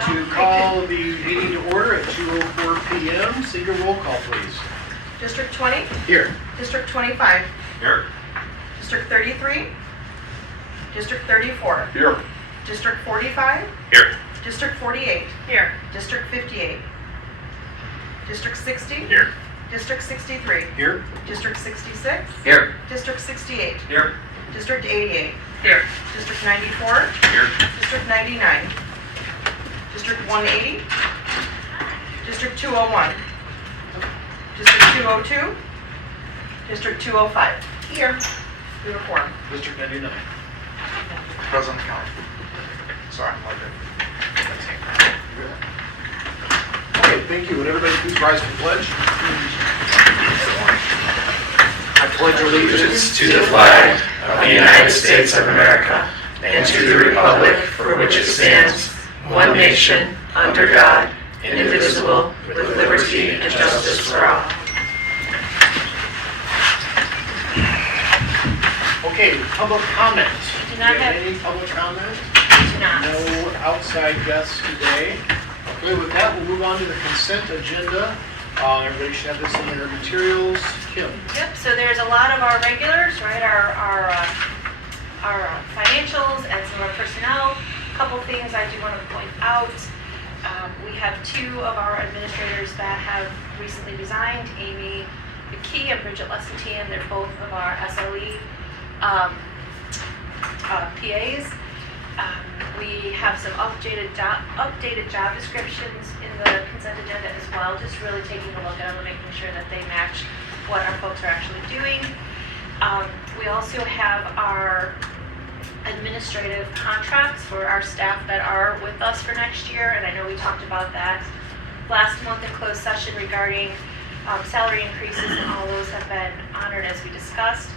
to call the meeting to order at 2:04 PM. Seeger, roll call, please. District 20, Here. District 25, Here. District 33, District 34, Here. District 45, Here. District 48, Here. District 58, District 60, Here. District 63, Here. District 66, Here. District 68, Here. District 88, Here. District 94, Here. District 99, District 180, District 201, District 202, District 205. Here. We have a quorum. District 99. Present count. Sorry, I'm like Okay, thank you. Would everybody please rise for the pledge? I pledge Allegiance to the flag of the United States of America and to the republic for which it stands, one nation, under God, indivisible, with liberty and justice for all. Okay, public comment. Do not have- Any public comment? Do not. No outside guests today. Okay, with that, we'll move on to the consent agenda. Everybody should have this in their materials. Kim? Yep, so there's a lot of our regulars, right, our financials and some of our personnel. Couple things I do want to point out. We have two of our administrators that have recently resigned, Amy McKee and Bridget Lessentian. They're both of our SLE PAs. We have some updated job descriptions in the consent agenda as well, just really taking a look at them and making sure that they match what our folks are actually doing. We also have our administrative contracts for our staff that are with us for next year, and I know we talked about that last month in closed session regarding salary increases, and all those have been honored as we discussed.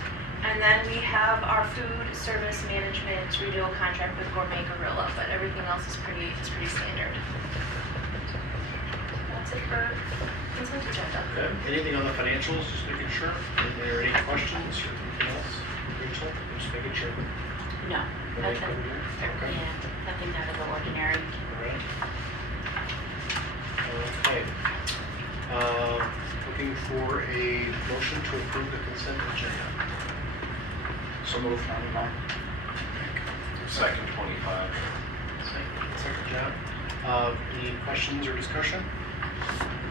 And then we have our food service management renewal contract with Gourmet Gorilla, but everything else is pretty standard. That's it for consent agenda. Okay. Anything on the financials? Just making sure. Are there any questions or anything else? Rachel, just making sure. No, Everything nothing, good? Okay. yeah, nothing out of the ordinary. All right. Okay. Looking for a motion to approve the consent agenda. So move 99. Second 25. Second John. Any questions or discussion?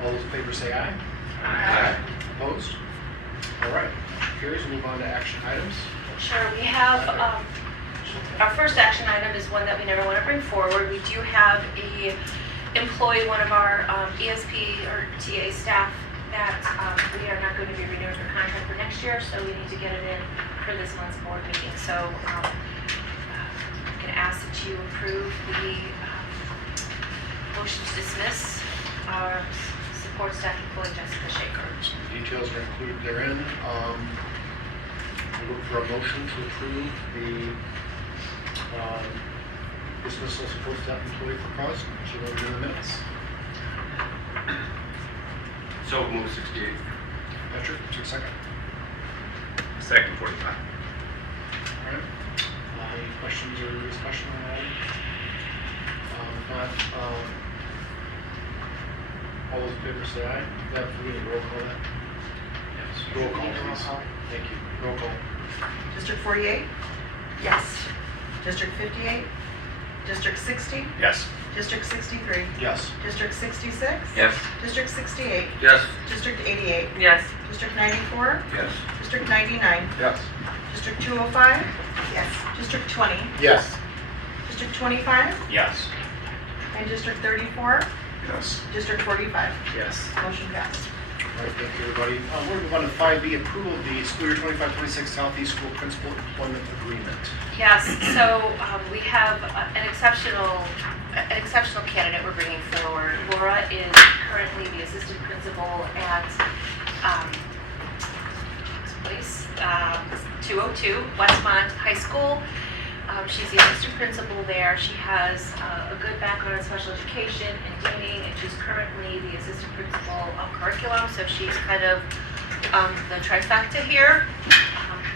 All those in favor say aye. Aye. Opposed? All right. Carries. We'll move on to action items. Sure, we have, our first action item is one that we never want to bring forward. We do have a employee, one of our ESP or TA staff that we are not going to be renewing her contract for next year, so we need to get it in for this month's board meeting. So I'm going to ask that you approve the motion to dismiss our support staff employee Jessica Shaker. Details are included therein. We look for a motion to approve the dismissal of support staff employee for cause. She wrote it in the minutes. So move 68. Patrick, take a second. Second 45. All right. Any questions or discussion on that? If not, all those in favor say aye. That we need a roll call that. Yes. Roll call, please. Thank you. Roll call. District 48? Yes. District 58? District 60? Yes. District 63? Yes. District 66? Yes. District 68? Yes. District 88? Yes. District 94? Yes. District 99? Yes. District 205? Yes. District 20? Yes. District 25? Yes. And District 34? Yes. District 45? Yes. Motion passed. All right, thank you, everybody. We're moving on to 5B, approval of the school year 25-26 Southeast School Principal Employment Agreement. Yes, so we have an exceptional candidate we're bringing forward. Laura is currently the assistant principal at this place, 202 Westmont High School. She's the assistant principal there. She has a good background in special education and deaning, and she's currently the assistant principal of curriculum, so she's kind of the trifecta here.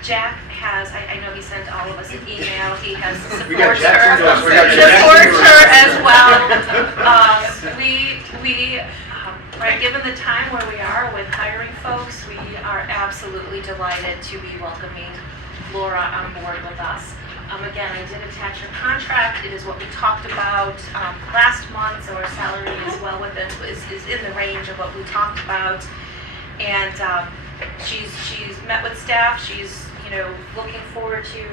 Jack has, I know he sent all of us an email, he has We got supports Jackson her, Rose, we got supports Jackson her Rose. as well. Right, given the time where we are with hiring folks, we are absolutely delighted to be welcoming Laura on board with us. Again, I did attach her contract, it is what we talked about last month, so our salary is well within, is in the range of what we talked about. And she's met with staff, she's, looking forward to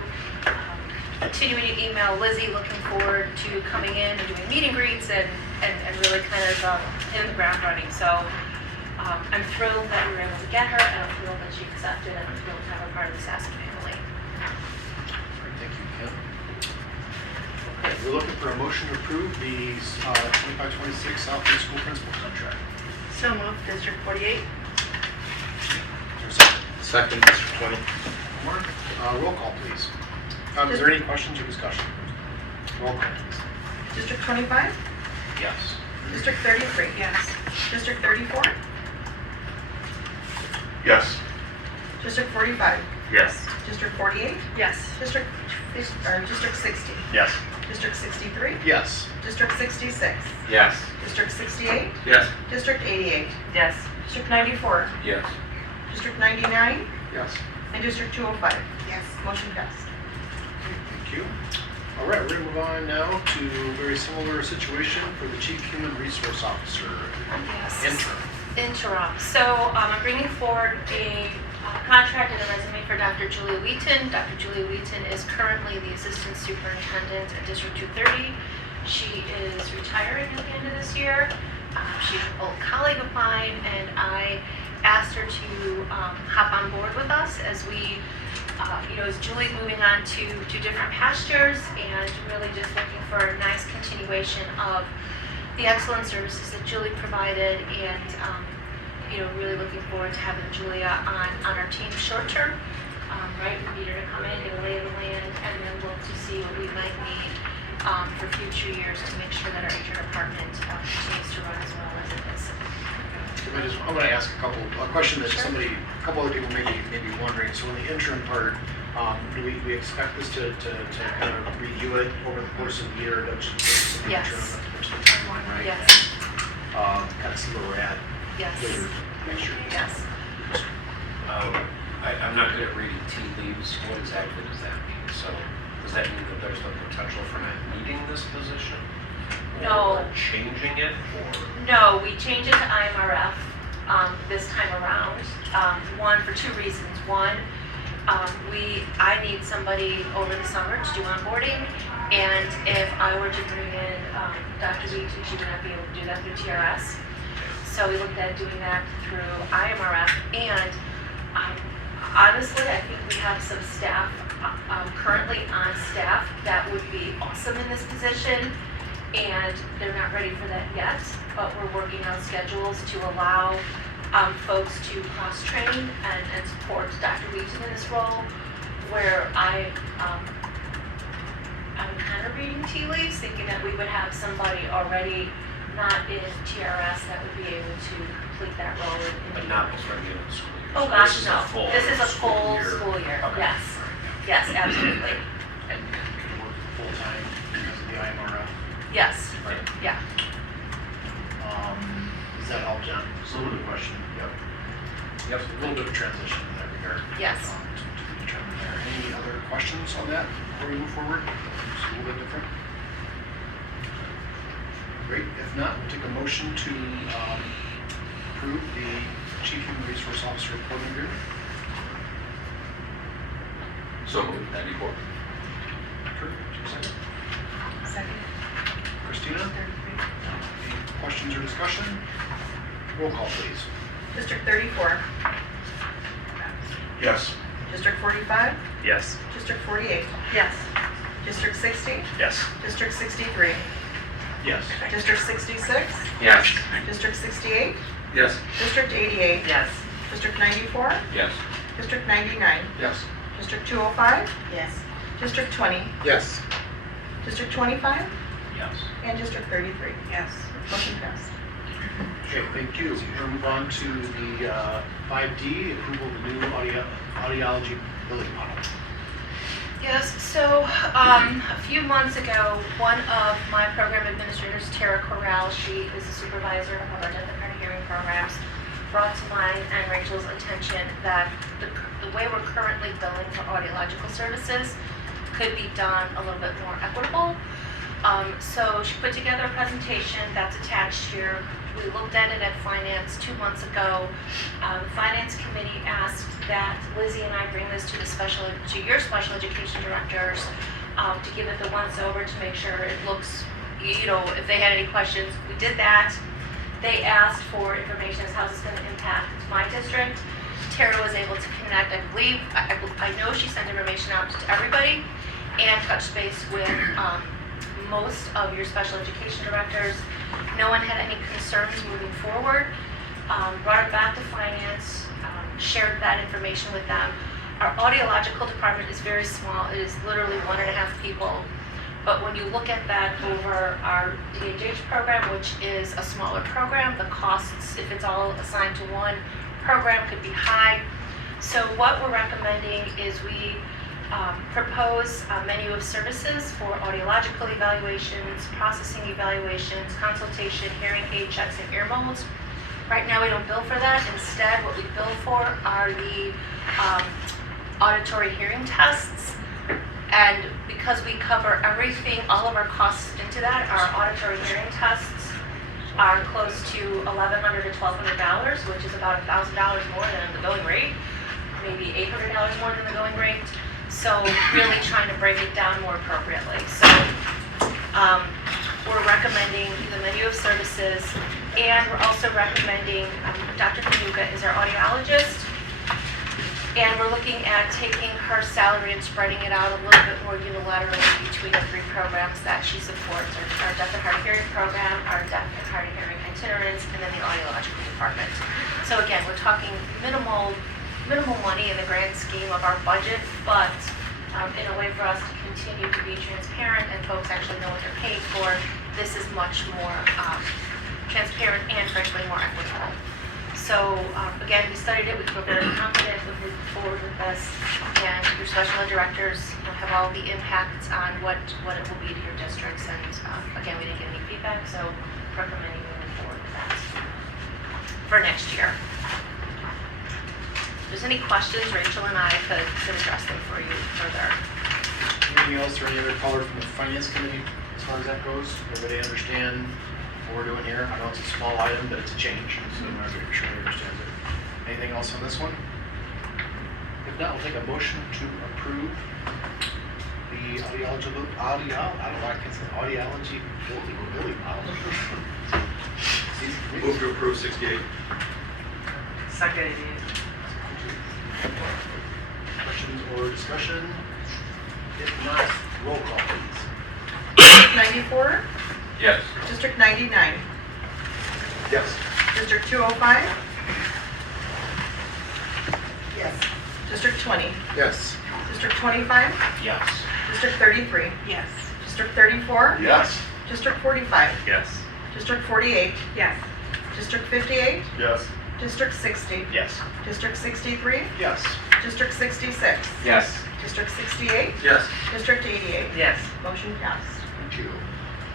continuing to email Lizzie, looking forward to coming in and doing meet and greets and really kind of hitting the ground running. So I'm thrilled that we were able to get her, and I'm thrilled that she accepted, and I'm thrilled to have her part of the SAS family. Thank you, Kim. Okay, we're looking for a motion to approve the 25-26 Southfield School Principal Contract. So moved, District 48. Is there a second? Second, District 20. Mark, roll call, please. Is there any questions or discussion? Roll call, please. District 25? Yes. District 33? Yes. District 34? Yes. District 45? Yes. District 48? Yes. District 60? Yes. District 63? Yes. District 66? Yes. District 68? Yes. District 88? Yes. District 94? Yes. District 99? Yes. And District 205? Yes. Motion passed. Thank you. All right, we're going to move on now to a very similar situation for the Chief Human Resource Officer interim. Interim. So I'm bringing forward a contract and a resume for Dr. Julia Wheaton. Dr. Julia Wheaton is currently the Assistant Superintendent at District 230. She is retiring at the end of this year. She's an old colleague of mine, and I asked her to hop on board with us as we, as Julie's moving on to different pastures, and really just looking for a nice continuation of the excellent services that Julie provided, and really looking forward to having Julia on our team short term. Right, we need her to come in, get a lay of the land, and then look to see what we might need for future years to make sure that our HR department continues to run as well as it is. I'm going to ask a question that a couple other people may be wondering. So in the interim part, do we expect this to kind of review it over the course of the year? To just Yes. What's the timeline, right? Yes. Kind of see where we're at. Yes. Later next year. Yes. I'm not good at reading tea leaves. What exactly does that mean? So does that mean that there's no potential for not needing this position? No. Or changing it, or? No, we changed it to IMRF this time around. One, for two reasons. One, I need somebody over the summer to do onboarding, and if I were to bring in Dr. Wheaton, she would not be able to do that through TRS. So we looked at doing that through IMRF, and honestly, I think we have some staff currently on staff that would be awesome in this position, and they're not ready for that yet, but we're working on schedules to allow folks to cross-train and support Dr. Wheaton in this role, where I'm kind of reading tea leaves, thinking that we would have somebody already not in TRS that would be able to complete that role. But not before the end of the school year? Oh So gosh, this is no. a full This is a full school year, Okay. yes. Yes, absolutely. And can work full-time because of the IMRF. Yes, Right. yeah. Does that help, John? It's a little bit of a question. Yep. Yep, a little bit of transition in that regard. Yes. To be determined there. Any other questions on that before we move forward? It's a little bit different. Great. If not, we'll take a motion to approve the Chief Human Resource Officer reporting agreement. So moved. That'd be cool. Kurt, second. Second. Christina? 33. Any questions or discussion? Roll call, please. District 34? Yes. District 45? Yes. District 48? Yes. District 60? Yes. District 63? Yes. District 66? Yes. District 68? Yes. District 88? Yes. District 94? Yes. District 99? Yes. District 205? Yes. District 20? Yes. District 25? Yes. And District 33? Yes. Motion passed. Okay, thank you. We'll move on to the 5D, approval of the new audiology billing model. Yes, so a few months ago, one of my program administrators, Tara Corral, she is the supervisor of our deaf and hard of hearing programs, brought to mine and Rachel's attention that the way we're currently billing for audiological services could be done a little bit more equitable. So she put together a presentation that's attached here. We looked at it at finance 2 months ago. The finance committee asked that Lizzie and I bring this to your special education directors to give it the once over to make sure it looks, if they had any questions. We did that. They asked for information as how this is going to impact my district. Tara was able to connect, I know she sent information out to everybody and touched base with most of your special education directors. No one had any concerns moving forward. Brought it back to finance, shared that information with them. Our audiological department is very small. It is literally 1.5 people. But when you look at that over our DHH program, which is a smaller program, the costs, if it's all assigned to one program, could be high. So what we're recommending is we propose a menu of services for audiological evaluations, processing evaluations, consultation, hearing aid checks, and ear molds. Right now we don't bill for that. Instead, what we bill for are the auditory hearing tests. And because we cover everything, all of our costs into that, our auditory hearing tests are close to $1,100 to $1,200, which is about $1,000 more than the going rate, maybe $800 more than the going rate. So really trying to break it down more appropriately. So we're recommending the menu of services, and we're also recommending Dr. Kanuga is our audiologist, and we're looking at taking her salary and spreading it out a little bit more unilaterally between the 3 programs that she supports, our deaf and hard of hearing program, our deaf and hard of hearing itinerants, and then the audiological department. So again, we're talking minimal money in the grand scheme of our budget, but in a way for us to continue to be transparent and folks actually know what they're paying for, this is much more transparent and frankly more equitable. So again, we studied it, we feel very confident with moving forward with this, and your special ed directors have all the impacts on what it will be to your districts, and again, we didn't get any feedback, so recommending moving forward with that for next year. If there's any questions, Rachel and I could address them for you further. Anything else or any other color from the finance committee as far as that goes? Everybody understand what we're doing here? I know it's a small item, but it's a change, so I want to make sure everybody understands it. Anything else on this one? If not, we'll take a motion to approve the audiology billing model. Move to approve 68. Second. Questions or discussion? If not, roll call please. District 94, Yes. District 99, Yes. District 205. Yes. District 20, Yes. District 25, Yes. District 33, Yes. District 34, Yes. District 45, Yes. District 48, Yes. District 58, Yes. District 60, Yes. District 63, Yes. District 66, Yes. District 68, Yes. District 88. Yes. Motion passed. Thank you.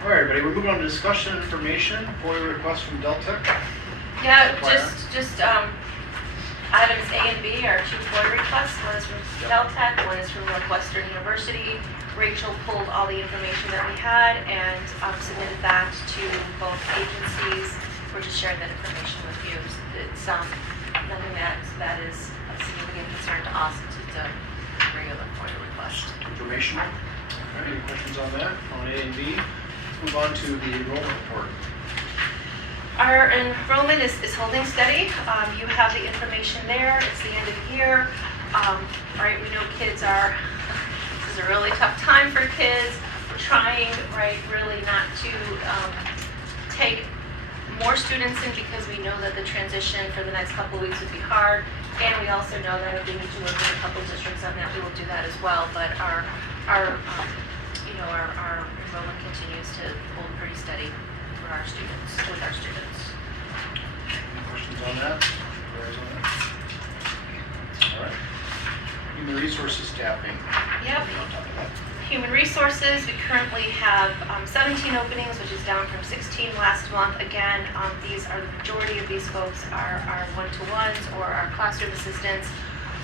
All right, everybody, we're moving on to discussion and information. FOIA request from Deltec. Yeah, Require? just items A and B are 2 FOIA requests. One is from Deltec, one is from Northwestern University. Rachel pulled all the information that we had and submitted that to both agencies. We're just sharing that information with you. It's nothing that is of significant concern to us. It's a regular FOIA request. Information. All right, any questions on that, on A and B? Move on to the enrollment report. Our enrollment is holding steady. You have the information there. It's the end of the year. Right, we know kids are, this is a really tough time for kids. We're trying, right, really not to take more students in because we know that the transition for the next couple of weeks would be hard. And we also know that if we need to work with a couple districts on that, we will do that as well. But our enrollment continues to hold pretty steady for our students, with our students. questions on that? Queries on that? All right. Human resources staffing. Yep. Anything on top of that? Human Resources, we currently have 17 openings, which is down from 16 last month. Again, these are the majority of these folks are one-to-ones or our classroom assistants.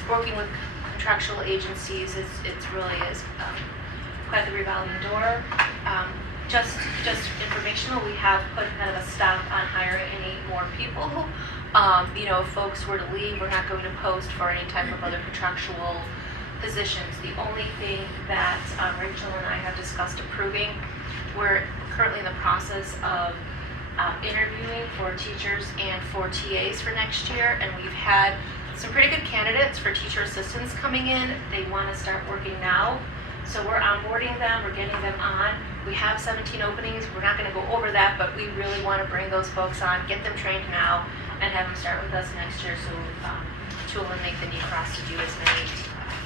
Working with contractual agencies, it really is quite the revolving door. Just informational, we have put kind of a stop on hiring any more people. If folks were to leave, we're not going to post for any type of other contractual positions. The only thing that Rachel and I have discussed approving, we're currently in the process of interviewing for teachers and for TAs for next year, and we've had some pretty good candidates for teacher assistants coming in. They want to start working now, so we're onboarding them, we're getting them on. We have 17 openings, we're not going to go over that, but we really want to bring those folks on, get them trained now, and have them start with us next year, so to eliminate the need for us to do as many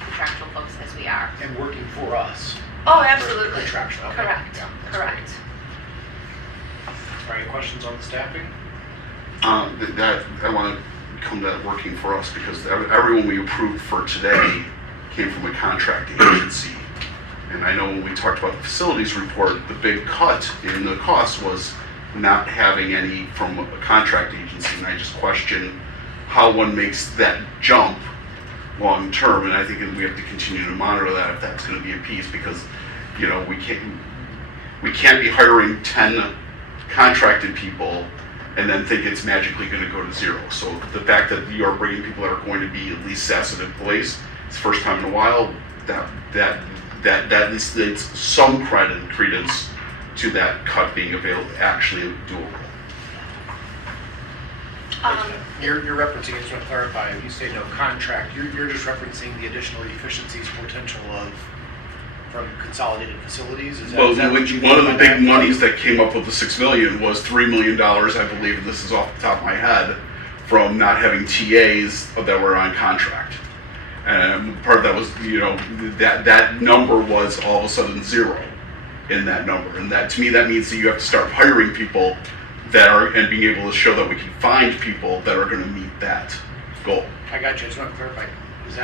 contractual folks as we are. And working for us. Oh, absolutely. Contractual. Okay. Correct, Yeah, that's correct. great. All right, questions on the staffing? That I want to come to that working for us because everyone we approved for today came from a contract agency. And I know when we talked about the facilities report, the big cut in the cost was not having any from a contract agency. And I just question how one makes that jump long term. And I think we have to continue to monitor that if that's going to be a piece because, we can't be hiring 10 contracted people and then think it's magically going to go to zero. So the fact that you are bringing people that are going to be at least SACIT employees, it's the first time in a while, that at least needs some credence to that cut being available, actually doable. You're referencing, I just want to clarify, when you say no contract, you're just referencing the additional efficiencies potential from consolidated facilities? Is Well, that what you one of mean the by big that? monies that came up with the $6 million was $3 million, I believe, and this is off the top of my head, from not having TAs that were on contract. And part of that was, that number was all of a sudden zero in that number. And that, to me, that means that you have to start hiring people and being able to show that we can find people that are going to meet that goal. I got you, I just want to clarify, is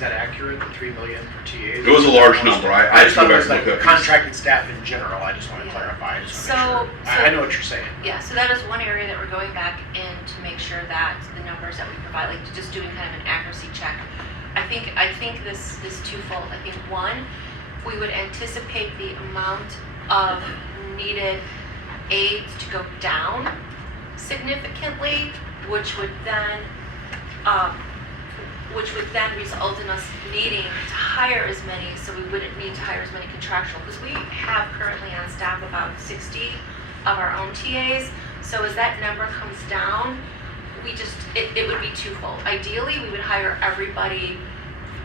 that accurate, the 3 million for TAs? It was a large number. I just thought it was looked like at that. contracted staff in general, I just want to Yeah. clarify, I just want to make sure. So- I know what you're saying. Yeah, so that is one area that we're going back in to make sure that the numbers that we provide, like just doing kind of an accuracy check. I think this is twofold. I think one, we would anticipate the amount of needed aides to go down significantly, which would then result in us needing to hire as many, so we wouldn't need to hire as many contractual, because we have currently on staff about 60 of our own TAs. So as that number comes down, it would be twofold. Ideally, we would hire everybody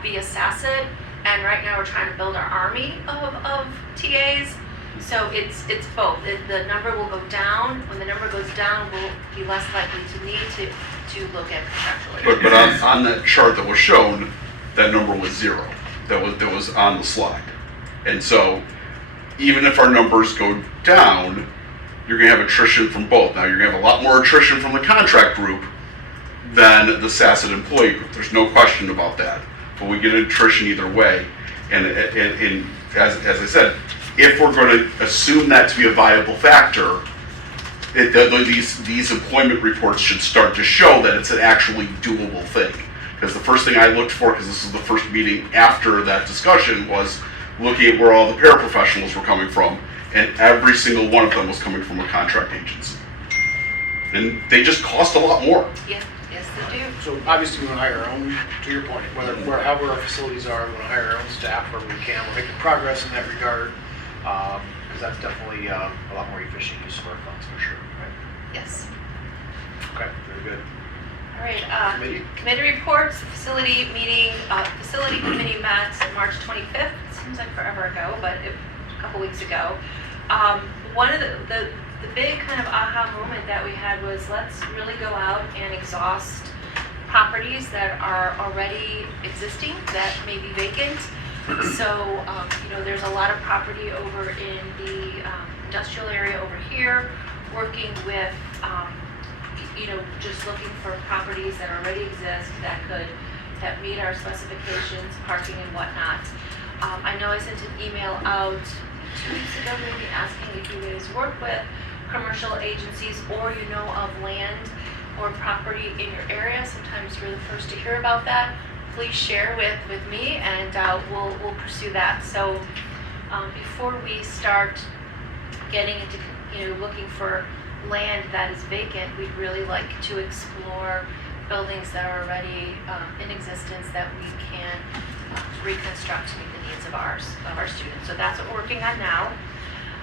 via SACIT, and right now we're trying to build our army of TAs. So it's both. The number will go down. When the number goes down, we'll be less likely to need to look at contractual. But on that chart that was shown, that number was zero. That was on the slide. And so even if our numbers go down, you're going to have attrition from both. Now you're going to have a lot more attrition from the contract group than the SACIT employee group. There's no question about that. But we get attrition either way. And as I said, if we're going to assume that to be a viable factor, these employment reports should start to show that it's an actually doable thing. Because the first thing I looked for, because this is the first meeting after that discussion, was looking at where all the paraprofessionals were coming from, and every single one of them was coming from a contract agency. And they just cost a lot more. Yes, they do. So obviously we want to hire our own, to your point, however our facilities are, we want to hire our own staff wherever we can. We're making progress in that regard, because that's definitely a lot more efficient use of our funds for sure, right? Yes. Okay, very good. All right. Committee? Committee reports, facility meeting, facility committee met March 25th. It seems like forever ago, but a couple weeks ago. One of the big kind of aha moment that we had was let's really go out and exhaust properties that are already existing that may be vacant. So, there's a lot of property over in the industrial area over here, working with, just looking for properties that already exist that meet our specifications, parking and whatnot. I know I sent an email out 2 weeks ago, maybe asking if you guys work with commercial agencies or you know of land or property in your area. Sometimes you're the first to hear about that. Please share with me and we'll pursue that. So before we start getting into looking for land that is vacant, we'd really like to explore buildings that are already in existence that we can reconstruct to meet the needs of our students. So that's what we're working on now.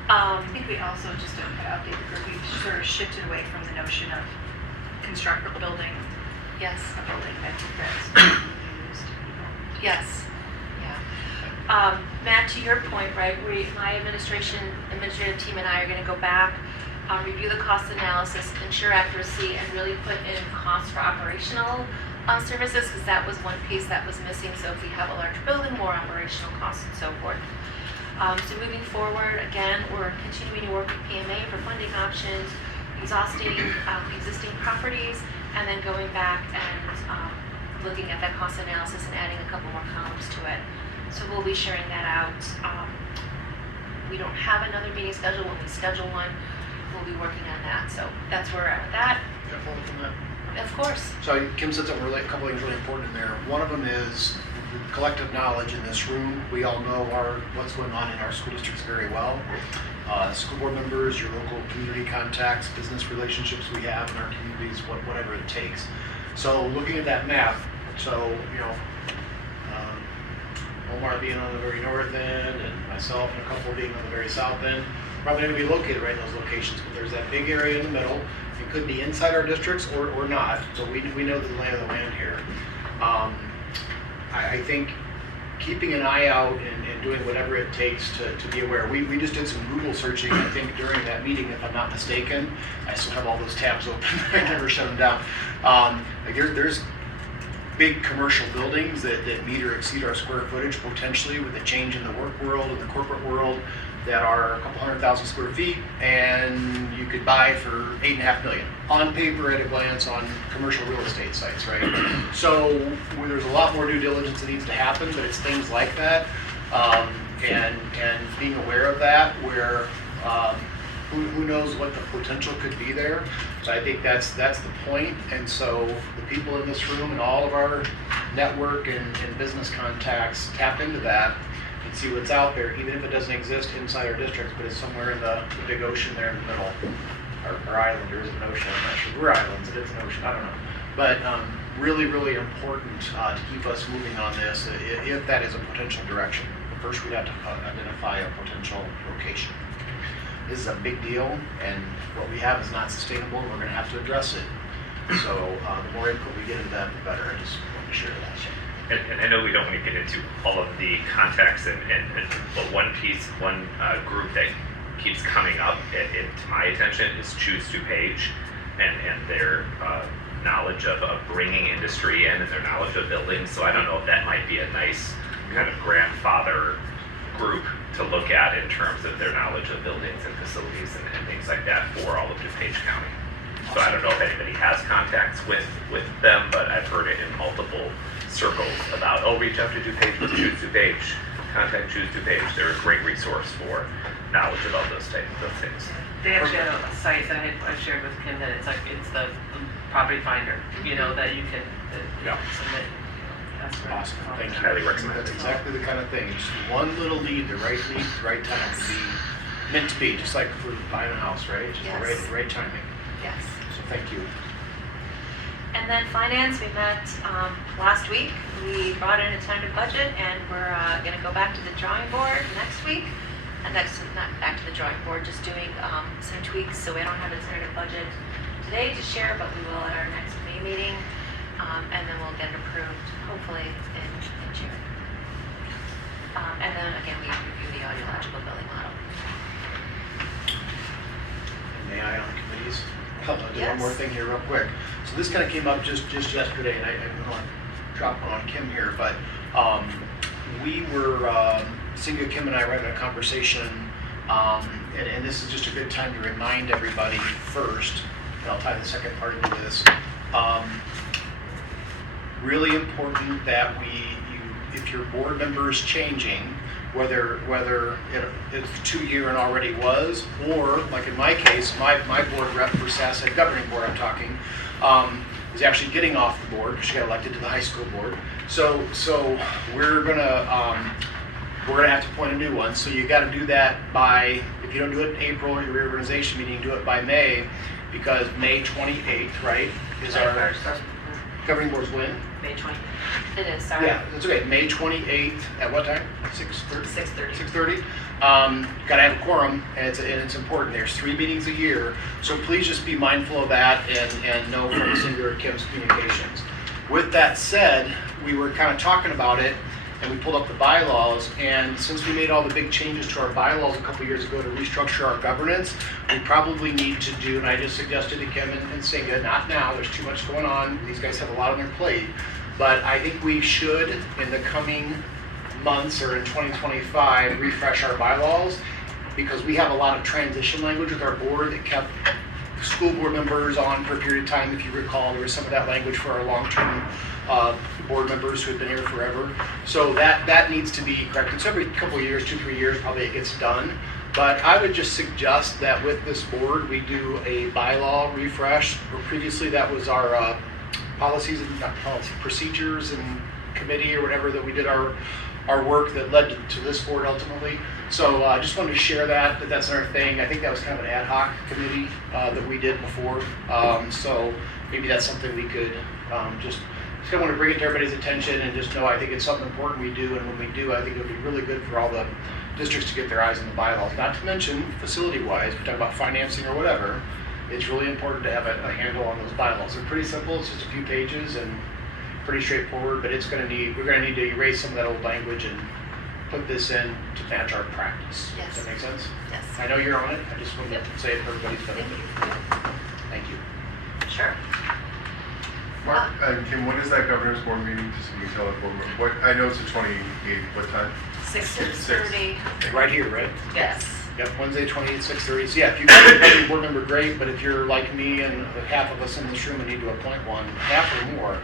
I think we also, just to update the group, we've sort of shifted away from the notion of construct a building Yes. that's used. Yes. Yeah. Matt, to your point, right? My administrative team and I are going to go back, review the cost analysis, ensure accuracy, and really put in costs for operational services, because that was one piece that was missing. So if we have a larger building, more operational costs and so forth. So moving forward, again, we're continuing to work with PMA for funding options, exhausting existing properties, and then going back and looking at that cost analysis and adding a couple more columns to it. So we'll be sharing that out. We don't have another meeting scheduled. When we schedule one, we'll be working on that. So that's where we're at with that. Can I follow up on that? Of course. So Kim said something a couple things really important in there. One of them is the collective knowledge in this room. We all know what's going on in our school districts very well. School board members, your local community contacts, business relationships we have in our communities, whatever it takes. So looking at that map, Omar being on the very north end and myself and a couple being on the very south end, probably going to be located right in those locations, but there's that big area in the middle. It could be inside our districts or not, so we know the lay of the land here. I think keeping an eye out and doing whatever it takes to be aware. We just did some Google searching, I think, during that meeting, if I'm not mistaken. I still have all those tabs open. I never shut them down. There's big commercial buildings that meet or exceed our square footage potentially with a change in the work world and the corporate world that are a couple 100,000 square feet, and you could buy for $8.5 million on paper at a glance on commercial real estate sites, right? So there's a lot more due diligence that needs to happen, but it's things like that, and being aware of that, where who knows what the potential could be there. So I think that's the point. And so the people in this room and all of our network and business contacts tap into that and see what's out there, even if it doesn't exist inside our districts, but it's somewhere in the big ocean there in the middle. Our island, there is an ocean. I'm not sure we're islands, it is an ocean, I don't know. But really, really important to keep us moving on this if that is a potential direction. But first we'd have to identify a potential location. This is a big deal, and what we have is not sustainable, and we're going to have to address it. So the more input we get into that, the better. I just want to share that. And I know we don't want to get into all of the context, but one group that keeps coming up to my attention is Choose DuPage and their knowledge of bringing industry in and their knowledge of buildings. So I don't know if that might be a nice kind of grandfather group to look at in terms of their knowledge of buildings and facilities and things like that for all of DuPage County. So I don't know if anybody has contacts with them, but I've heard it in multiple circles about, reach out to DuPage, Choose DuPage, contact Choose DuPage. They're a great resource for knowledge about those things. They actually have a site that I shared with Kim that it's the property finder, that you can submit. That's right. Awesome. Thank you. Highly recommend. That's exactly the kind of thing. Just one little lead, the right time to be meant to be, just like for buying a house, right? Just Yes. the right timing. Yes. So thank you. And then finance, we met last week. We brought in a tentative budget, and we're going to go back to the drawing board next week. And that's not back to the drawing board, just doing some tweaks. So we don't have a tentative budget today to share, but we will at our next May meeting. And then we'll get it approved, hopefully in June. And then again, we review the audiological building model. May I on committees? I'll do one Yes. more thing here real quick. So this kind of came up just yesterday, and I'm going to drop one on Kim here, but we were, Cindy, Kim and I were having a conversation, and this is just a good time to remind everybody first and I'll tie the second part into this. Really important that if your board member is changing, whether it's 2-year and already was, or like in my case, my board rep for SASSA governing board I'm talking, is actually getting off the board because she got elected to the high school board. So we're gonna have to appoint a new one. So you got to do that by, if you don't do it in April, your reorganization meeting, do it by May, because May 28th, right, is our governing board's when? May 20th. It is, sorry. Yeah, that's okay. May 28th at what time? 6:30. 6:30. 6:30. Got to have a quorum, and it's important. There's 3 meetings a year, so please just be mindful of that and know from Cindy or Kim's communications. With that said, we were kind of talking about it, and we pulled up the bylaws, and since we made all the big changes to our bylaws a couple years ago to restructure our governance, we probably need to do, and I just suggested to Kim and Singa, not now, there's too much going on, these guys have a lot on their plate, but I think we should, in the coming months or in 2025, refresh our bylaws, because we have a lot of transition language with our board that kept school board members on for a period of time. If you recall, there was some of that language for our long-term board members who had been here forever. So that needs to be corrected. So every couple of years, 2-3 years, probably it gets done. But I would just suggest that with this board, we do a bylaw refresh. Previously, that was our policies and not policy, procedures and committee or whatever that we did our work that led to this board ultimately. So I just wanted to share that's another thing. I think that was kind of an ad hoc committee that we did before. So maybe that's something we could just kind of want to bring it to everybody's attention and just know I think it's something important we do. And when we do, I think it'll be really good for all the districts to get their eyes on the bylaws. Not to mention facility-wise, if we talk about financing or whatever, it's really important to have a handle on those bylaws. They're pretty simple. It's just a few pages and pretty straightforward, but we're going to need to erase some of that old language and put this in to match our practice. Yes. Does that make sense? Yes. I know you're on it. I just wanted to say it for everybody's benefit. Thank you. Sure. Mark, Kim, when is that governor's board meeting? Just so we can tell the board member. What, I know it's the 28th. What time? 6:30. Right here, right? Yes. Yep, Wednesday, 28th, 6:30. So yeah, if you've got a governing board member, great, but if you're like me and half of us in this room and need to appoint one, half or more,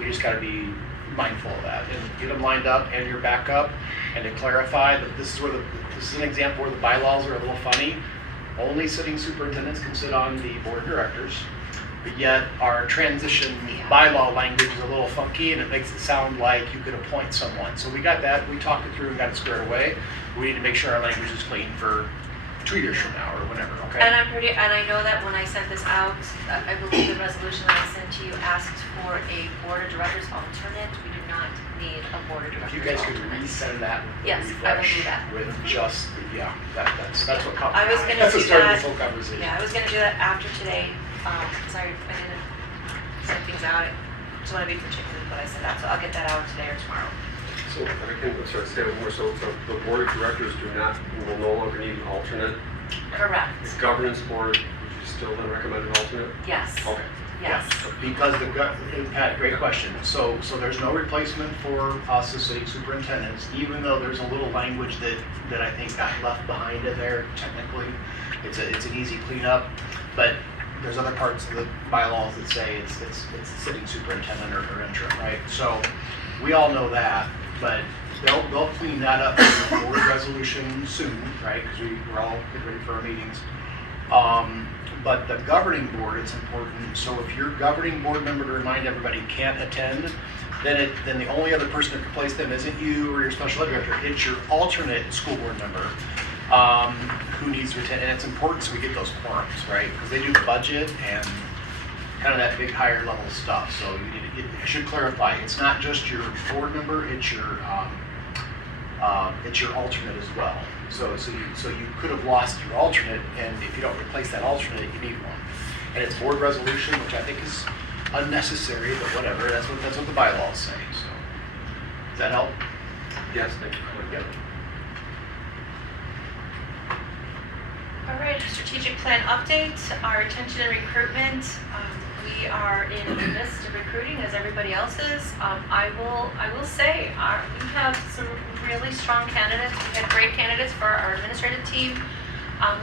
we just got to be mindful of that and get them lined up and your backup, and to clarify that this is an example where the bylaws are a little funny. Only sitting superintendents can sit on the board of directors, but yet our transition bylaw language is a little funky and it makes it sound like you could appoint someone. So we got that, we talked it through and got it squared away. We need to make sure our language is clean for 2 years from now or whenever, okay? And I know that when I sent this out, I believe the resolution that I sent to you asked for a board of directors alternate. We do not need a board of If directors you guys could alternate. resend that with the Yes, I will refresh do that. with just, that's what comes. I was gonna That's the do start of that. this whole conversation. Yeah, I was gonna do that after today, because I didn't send things out. I just want to be particular with what I sent out, so I'll get that out today or tomorrow. So I can sort of say it more, so the board of directors will no longer need an alternate. Correct. The governance board, would you still then recommend an alternate? Yes. Okay. Yes. Because Pat, great question. So there's no replacement for us as city superintendents, even though there's a little language that I think got left behind in there technically. It's an easy cleanup, but there's other parts of the bylaws that say it's sitting superintendent or interim, right? So we all know that, but they'll clean that up in the board resolution soon, right? Because we're all getting ready for our meetings. But the governing board, it's important. So if your governing board member, to remind everybody, can't attend, then the only other person that can replace them isn't you or your special ed director. It's your alternate school board member who needs to attend. And it's important so we get those quorums, right? Because they do the budget and kind of that big higher level stuff. So you should clarify. It's not just your board member. It's your alternate as well. So you could have lost your alternate, and if you don't replace that alternate, you need one. And it's board resolution, which I think is unnecessary, but whatever. That's what the bylaws say. So does that help? Yes, thank you. Yep. All right, strategic plan update, our retention and recruitment. We are in the midst of recruiting as everybody else is. I will say we have some really strong candidates. We had great candidates for our administrative team.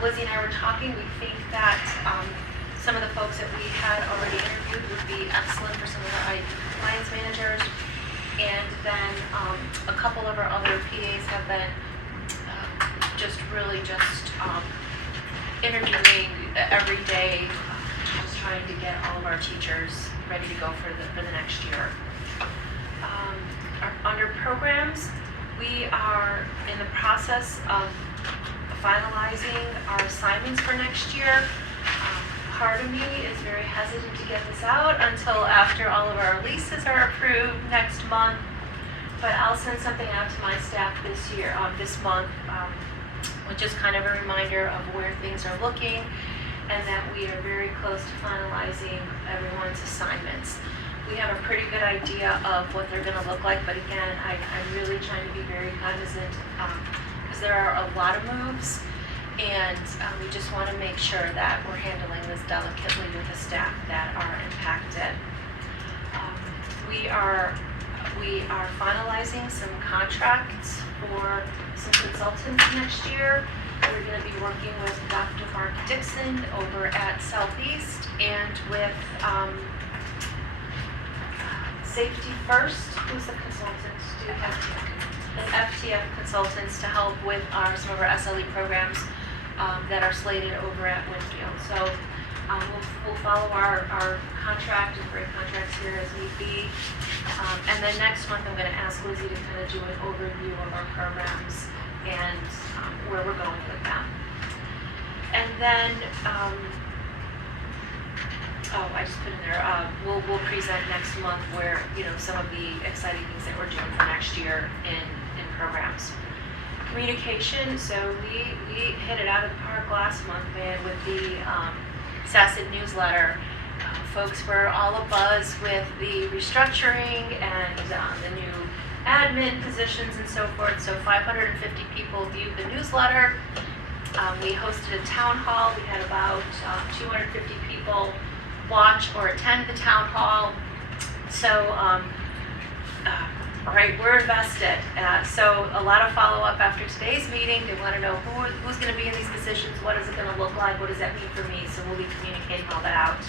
Lizzie and I were talking. We think that Some of the folks that we had already interviewed would be excellent for some of our compliance managers. And then a couple of our other PAs have been just really interviewing every day, just trying to get all of our teachers ready to go for the next year. Under programs, we are in the process of finalizing our assignments for next year. Part of me is very hesitant to get this out until after all of our leases are approved next month. But I'll send something out to my staff this month, which is kind of a reminder of where things are looking and that we are very close to finalizing everyone's assignments. We have a pretty good idea of what they're going to look like, but again, I'm really trying to be very cognizant because there are a lot of moves, and we just want to make sure that we're handling this delicately with the staff that are impacted. We are finalizing some contracts for some consultants next year. We're going to be working with Dr. Mark Dixon over at Southeast and with Safety First, who's the consultant? And FTF consultants to help with some of our SLE programs that are slated over at Winfield. So we'll follow our contract and break contracts here as need be. And then next month I'm going to ask Lizzie to kind of do an overview of our programs and where we're going with them. And then I just put in there, we'll present next month where, some of the exciting things that we're doing for next year in programs. Communication, so we hit it out of the park last month, man, with the SACID newsletter. Folks were all abuzz with the restructuring and the new admin positions and so forth. So 550 people viewed the newsletter. We hosted a town hall. We had about 250 people watch or attend the town hall. So, we're invested. So a lot of follow-up after today's meeting. They want to know who's going to be in these positions, what is it going to look like, what does that mean for me? So we'll be communicating all that out.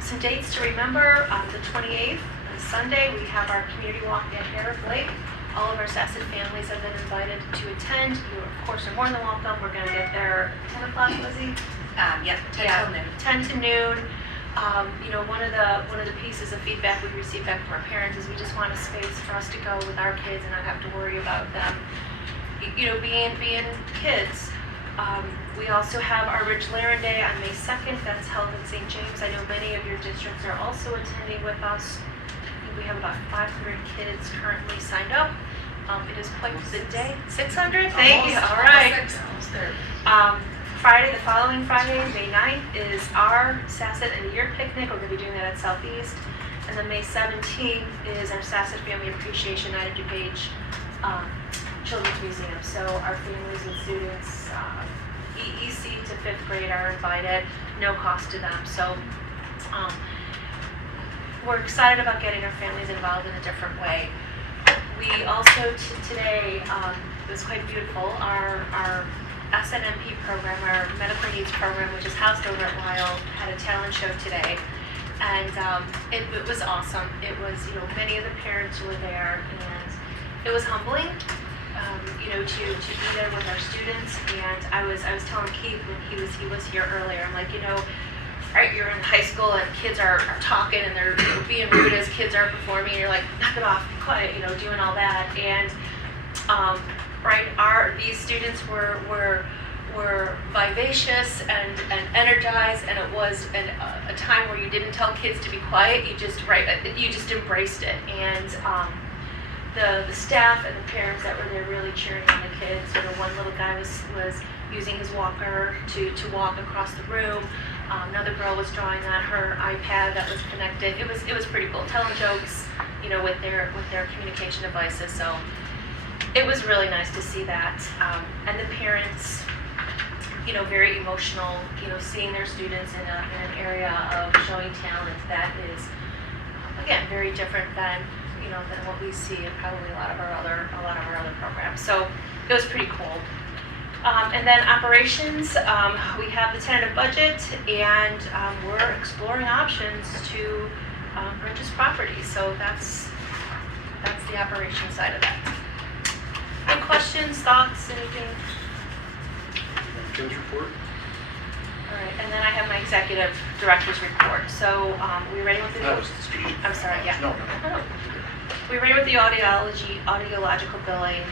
Some dates to remember, the 28th, on Sunday, we have our community walk at Herrick Lake. All of our SACID families have been invited to attend. You, of course, are more than welcome. We're going to get there 10 o'clock, Lizzie? 10 till noon. 10 to noon. One of the pieces of feedback we received back from our parents is we just want a space for us to go with our kids and not have to worry about them, being kids. We also have our Rich Laren Day on May 2nd. That's held in St. James. I know many of your districts are also attending with us. We have about 500 kids currently signed up. It is quite the day. 600? Thank you. All right. Friday, the following Friday, May 9th, is our SACID End of Year Picnic. We're going to be doing that at Southeast. And then May 17th is our SACID Family Appreciation Night at DuPage Children's Museum. So our families and students, EC to 5th grade, are invited, no cost to them. So we're excited about getting our families involved in a different way. We also, today, it was quite beautiful, our SNMP program, our medical needs program, which is housed over at Lyle, had a talent show today. And it was awesome. It was, many of the parents were there, and it was humbling, to be there with our students. And I was telling Keith when he was here earlier, I'm like, right, you're in high school and kids are talking and they're being rude as kids are performing, and you're like, knock it off, be quiet, doing all that. And these students were vivacious and energized, and it was a time where you didn't tell kids to be quiet. You just embraced it. And the staff and the parents that were there really cheering on the kids. One little guy was using his walker to walk across the room. Another girl was drawing on her iPad that was connected. It was pretty cool, telling jokes, with their communication devices. So it was really nice to see that. And the parents, very emotional, seeing their students in an area of showing talent that is, again, very different than what we see in probably a lot of our other programs. So it was pretty cool. And then operations, we have the tentative budget, and we're exploring options to purchase property. So that's the operation side of that. Any questions, thoughts, anything? Kim's report? All right, and then I have my executive director's report. So we ready with the? That was the speech. I'm sorry, yeah. No, no. We ready with the audiological billing.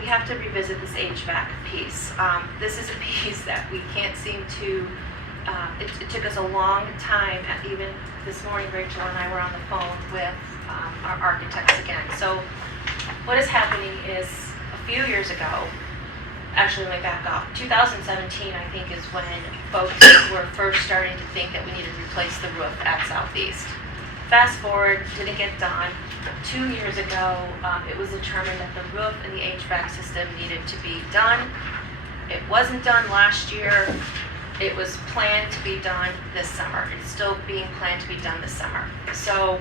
We have to revisit this HVAC piece. This is a piece that we can't seem to, it took us a long time, even this morning Rachel and I were on the phone with our architects again. So what is happening is a few years ago, actually let me back up, 2017 I think is when folks were first starting to think that we needed to replace the roof at Southeast. Fast forward, didn't get done. 2 years ago, it was determined that the roof and the HVAC system needed to be done. It wasn't done last year. It was planned to be done this summer. It's still being planned to be done this summer. So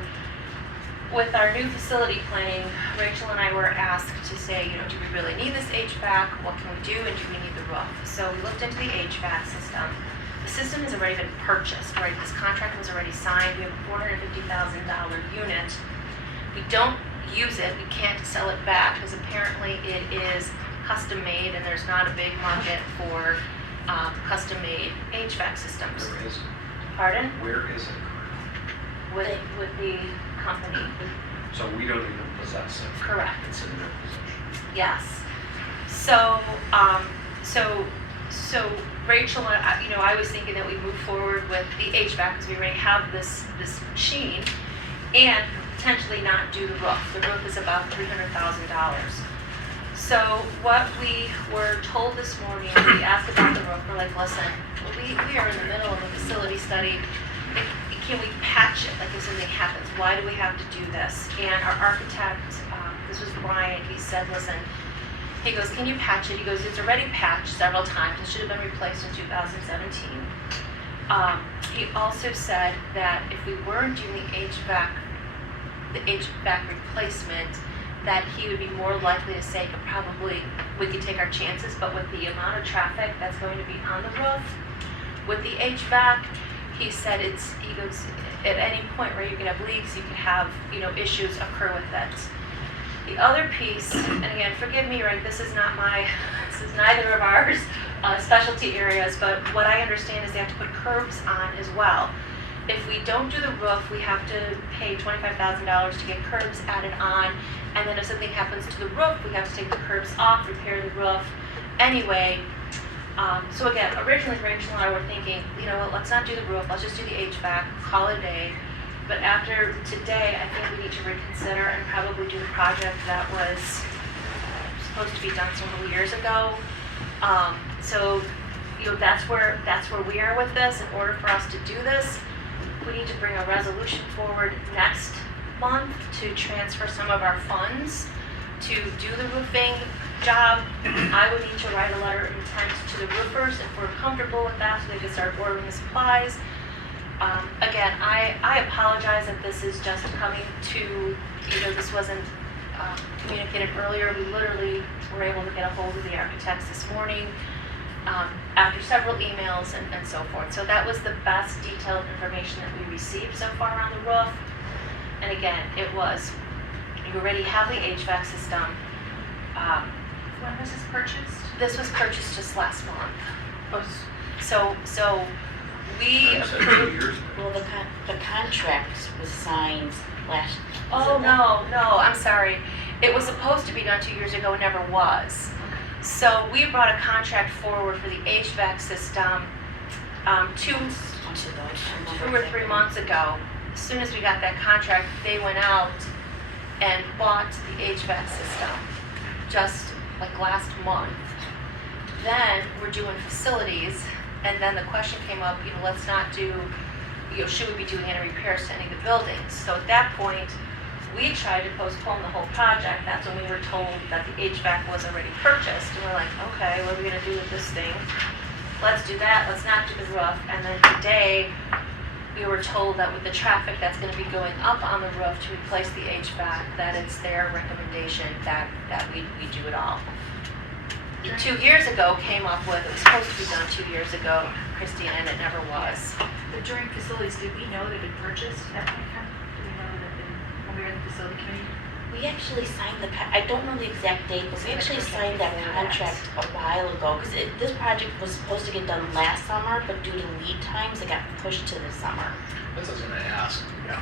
with our new facility planning, Rachel and I were asked to say, you know, do we really need this HVAC? What can we do? And do we need the roof? So we looked into the HVAC system. The system has already been purchased, right? This contract was already signed. We have a $450,000 unit. We don't use it. We can't sell it back because apparently it is custom made and there's not a big market for custom made HVAC systems. Where is it? Pardon? Where is it? With the company. So we don't even possess it. Correct. It's in their possession. Yes. So, so Rachel and I, you know, I was thinking that we move forward with the HVAC because we already have this machine, and potentially not do the roof. The roof is about $300,000. So what we were told this morning, we asked about the roof. We're like, listen, we are in the middle of a facility study. Can we patch it like if something happens? Why do we have to do this? And our architect, this was Brian, he said, listen, he goes, can you patch it? He goes, it's already patched several times. It should have been replaced in 2017. He also said that if we weren't doing the HVAC replacement, that he would be more likely to say, probably we could take our chances, but with the amount of traffic that's going to be on the roof, with the HVAC, he said he goes, at any point where you can have leaks, you can have, you know, issues occur with it. The other piece, and again, forgive me, right, this is neither of ours specialty areas, but what I understand is they have to put curbs on as well. If we don't do the roof, we have to pay $25,000 to get curbs added on, and then if something happens to the roof, we have to take the curbs off, repair the roof anyway. So again, originally Rachel and I were thinking, you know what, let's not do the roof, let's just do the HVAC, call it a day. But after today, I think we need to reconsider and probably do the project that was supposed to be done several years ago. So, you know, that's where we are with this. In order for us to do this, we need to bring a resolution forward next month to transfer some of our funds to do the roofing job. I would need to write a letter of intent to the roofers if we're comfortable with that, so they can start ordering the supplies. Again, I apologize that this is just coming to, you know, this wasn't communicated earlier. We literally were able to get a hold of the architects this morning after several emails and so forth. So that was the best detailed information that we received so far on the roof. And again, it was, you already have the HVAC system. When was this purchased? This was purchased just last month. Oh, So we I said 2 approved. years ago. Well, the contract was signed last. Oh, no, I'm sorry. It was supposed to be done 2 years ago, it never was. So we brought a contract forward for the HVAC system 2 or 3 months ago. As soon as we got that contract, they went out and bought the HVAC system just like last month. Then we're doing facilities, and then the question came up, you know, let's not do, you know, should we be doing any repairs to any of the buildings? So at that point, we tried to postpone the whole project. That's when we were told that the HVAC was already purchased. And we're like, okay, what are we gonna do with this thing? Let's do that, let's not do the roof. And then today, we were told that with the traffic that's gonna be going up on the roof to replace the HVAC, that it's their recommendation that we do it all. 2 years ago came up with, it was supposed to be done 2 years ago, Christine, and it never was. But during facilities, did we know that it had been purchased at that time? Did we know that it had been, when we were in the facility committee? We actually signed I don't know the exact date, but we actually signed that contract a while ago, because this project was supposed to get done last summer, but due to lead times, it got pushed to the summer. That's what I was gonna ask. Yeah,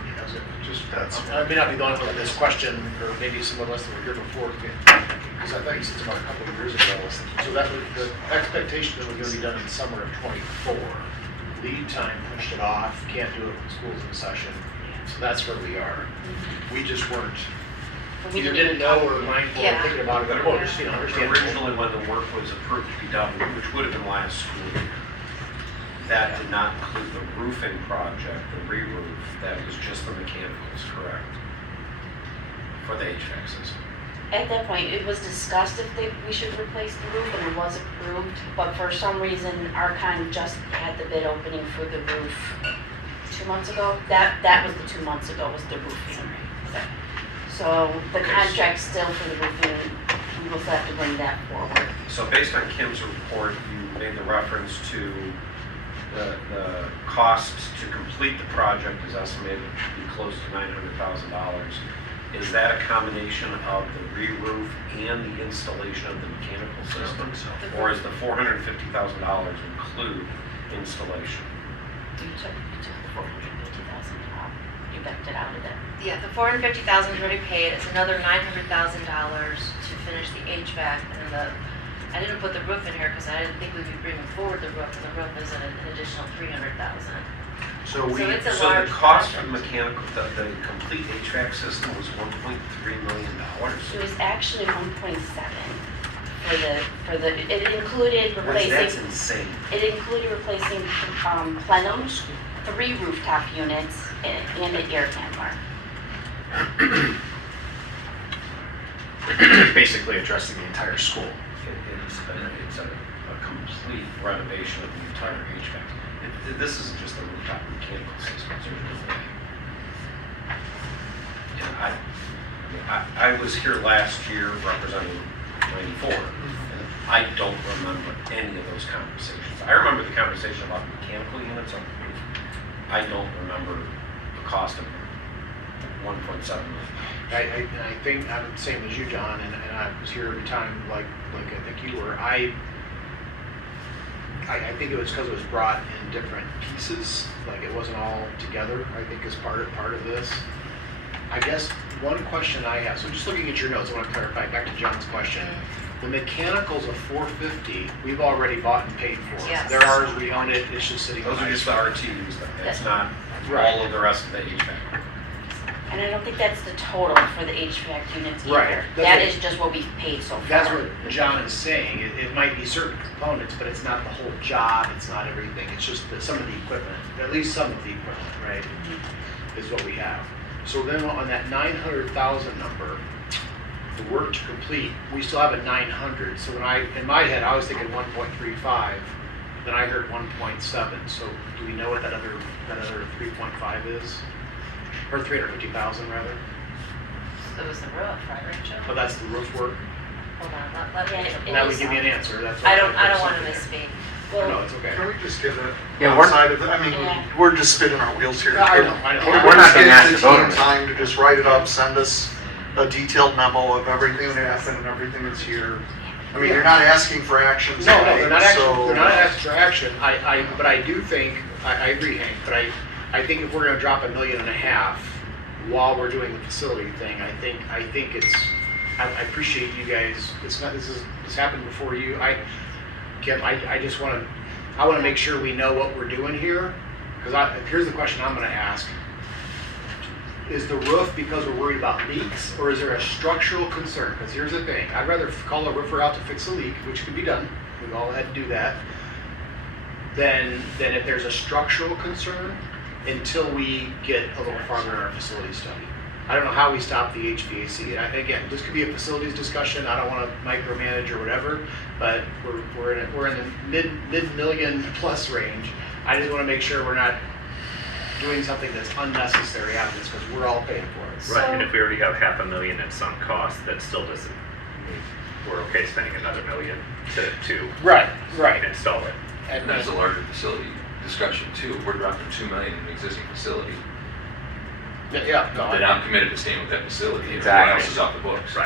I may not be the only one with this question, or maybe some of us that were here before, because I thought you said about a couple of years ago. So that was, the expectation that was gonna be done in summer of '24. Lead time pushed it off, can't do it when school's in session. So that's where we are. We just weren't, But we either didn't know or mindful Yeah. of thinking about it, of course, you know, understandable. Originally, when the work was approved to be done, which would have been last school year, that did not include the roofing project, the re-roof, that was just the mechanicals, correct? For the HVAC system. At that point, it was discussed if we should replace the roof, and it was approved, but for some reason, Archon just had the bid opening for the roof 2 months ago. That was the 2 months ago, was the roofing. So the contract still for the roofing, we will still have to bring that forward. So based on Kim's report, you made the reference to the cost to complete the project is estimated to be close to $900,000. Is that a combination of the re-roof and the installation of the mechanical system? Or is the $450,000 include installation? You took the 450,000 out. You backed it out of that. Yeah, the 450,000 is already paid, it's another $900,000 to finish the HVAC, and I didn't put the roof in here because I didn't think we'd be bringing forward the roof, and the roof is an additional $300,000. So we, So it's a So large the cost for project. the mechanical, the complete HVAC system was $1.3 million? It was actually 1.7 for the, it included That's replacing, insane. it included replacing plenums, 3 rooftop units, and an air handler. basically addressing the entire school. It's a complete renovation of the entire HVAC. This isn't just a rooftop mechanical system. There's no way. And I was here last year representing 94, and I don't remember any of those conversations. I remember the conversation about mechanical units on the roof. I don't remember the cost of $1.7 million. I think, I'm the same as you, John, and I was here every time, like I think you were. I think it was because it was brought in different pieces, like it wasn't all together, I think is part of this. I guess one question I have, so just looking at your notes, I want to clarify, back to John's question. The mechanicals of 450, we've already bought and paid for. Yes. They're ours, we own it, it's just sitting. Those on are just the RTUs, that's not Right. all of the rest of the HVAC. And I don't think that's the total for the HVAC units either. Right. That is just what we've paid so far. That's what John is saying. It might be certain components, but it's not the whole job, it's not everything. It's just some of the equipment, at least some of the equipment, right? Is what we have. So then on that 900,000 number, the work to complete, we still have a 900. So when in my head, I was thinking 1.35, then I heard 1.7. So do we know what that other 3.5 is? Or 350,000 rather? It was the roof, right, Rachel? But that's the roof work. Hold on, let me. Yeah, And that would give me an answer. That's what I don't was want to thinking. misspeak. No, it's okay. Can we just get that Yeah, we're- outside of it? I mean, Yeah. we're just spinning our wheels here. I know. We're not being asked to Give vote the on team it. time to just write it up, send us a detailed memo of everything that happened and everything that's here. I mean, you're not asking for action No, tonight, they're not asking, so- they're not asking for action. But I do think, I agree, Hank, but I think if we're gonna drop $1.5 million while we're doing the facility thing, I think it's, I appreciate you guys, this happened before you. Kim, I just wanna make sure we know what we're doing here, because here's the question I'm gonna ask. Is the roof because we're worried about leaks, or is there a structural concern? Because here's the thing, I'd rather call a roofer out to fix a leak, which can be done, we've all had to do that, than if there's a structural concern until we get a little farther in our facility study. I don't know how we stop the HVAC. Again, this could be a facilities discussion, I don't want to micromanage or whatever, but we're in the mid-million plus range. I just want to make sure we're not doing something that's unnecessary out of this, because we're all paying for it. Right, and if we already have $500,000 at sunk cost, that still doesn't, we're okay okay spending another $1 million to Right, right. install it. And That's a larger facility discussion too. We're dropping 2 million in an existing facility. yeah, no, They're not committed to staying with that facility. Everyone Exactly. else is off the books. Right.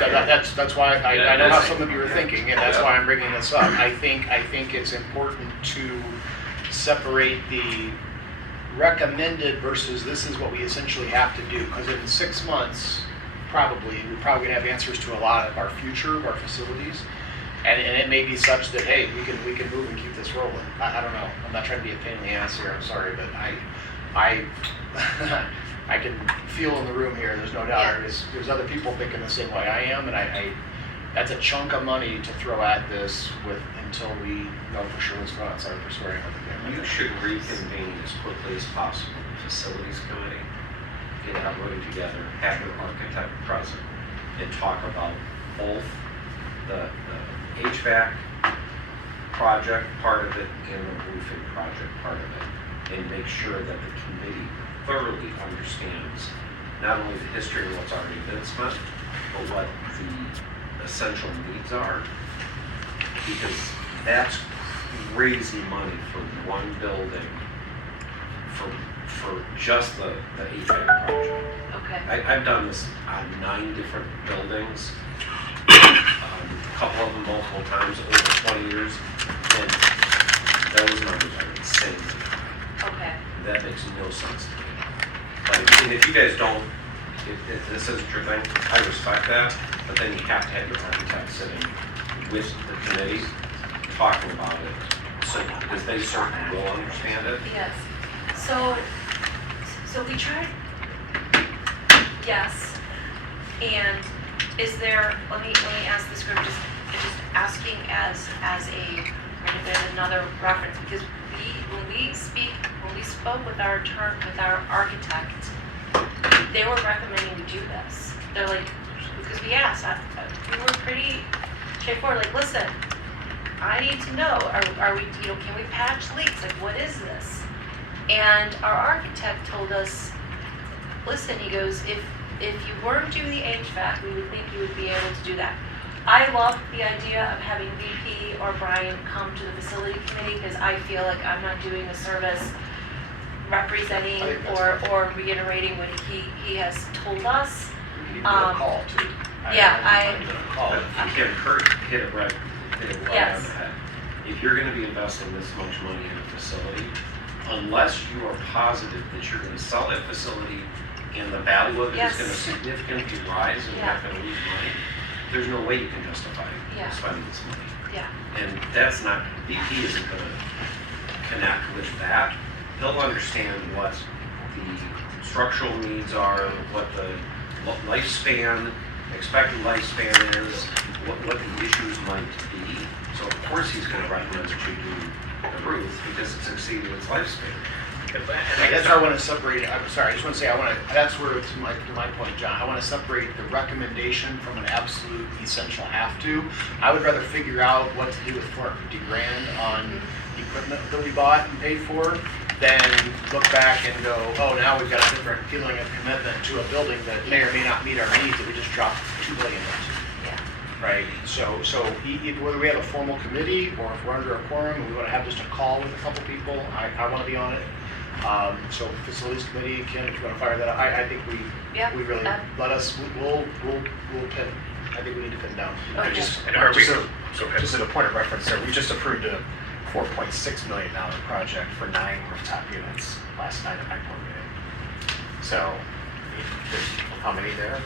That's why I Yeah, know how that's- some of you are thinking, and that's Yeah. why I'm bringing this up. I think it's important to separate the recommended versus this is what we essentially have to do. Because in 6 months, we're probably gonna have answers to a lot of our future of our facilities. And it may be such that, hey, we can move and keep this rolling. I don't know. I'm not trying to be a pain in the ass here, I'm sorry, but I can feel in the room here, there's no doubt. There's other people thinking the same way I am, and that's a chunk of money to throw at this until we know for sure what's going on. Sorry for swearing over there. You should reconvene as quickly as possible the facilities committee, get everybody together, have your architect present, and talk about both the HVAC project part of it and the roofing project part of it, and make sure that the committee thoroughly understands not only the history of what's already been spent, but what the essential needs are, because that's crazy money for one building for just the HVAC project. Okay. I've done this on 9 different buildings, a couple of them multiple times over 20 years, and those numbers are insane. Okay. That makes no sense to me. Like, and if you guys don't, if this isn't your thing, I respect that, but then you have to have your architect sitting with the committee, talking about it, so, because they certainly will understand it. Yes. So we tried, yes, and is there, let me ask this group, just asking as another reference, because when we spoke with our architect, they were recommending we do this. They're like, because we asked, we were pretty straightforward, like, listen, I need to know, are we, can we patch leaks? Like, what is this? And our architect told us, listen, he goes, if you weren't doing the HVAC, we would think you would be able to do that. I love the idea of having VP or Brian come to the facility committee, because I feel like I'm not doing a service representing or reiterating what he has told us. We need to do a call too. But again, Kurt hit it right on the Yes. head. If you're gonna be investing this much money in a facility, unless you are positive that you're gonna sell that facility and the value of it is Yes. gonna significantly rise and you're not gonna lose money, there's no way you can justify Yeah. spending this money. Yeah. And that's not, BP isn't gonna connect with that. He'll understand what the structural needs are, what the lifespan, expected lifespan is, what the issues might be. So of course he's gonna recommend that you do the roof because it's exceeded its lifespan. And that's why I want to separate, I'm sorry, I just want to say, that's where, to my point, John, I want to separate the recommendation from an absolute essential have to. I would rather figure out what to do with $450,000 on equipment that we bought and paid for than look back and go, oh, now we've got a different feeling of commitment to a building that may or may not meet our needs that we just dropped $2 billion into. Right, so whether we have a formal committee or if we're under a quorum and we want to have just a call with a couple people, I want to be on it. So facilities committee, Ken, if you want to fire that up, I think we really, we'll pin, I think we need to pin down. Okay. Just Okay. as a point of reference there, we just approved a $4.6 million project for 9 rooftop units last night at my board meeting. So, there's how many there?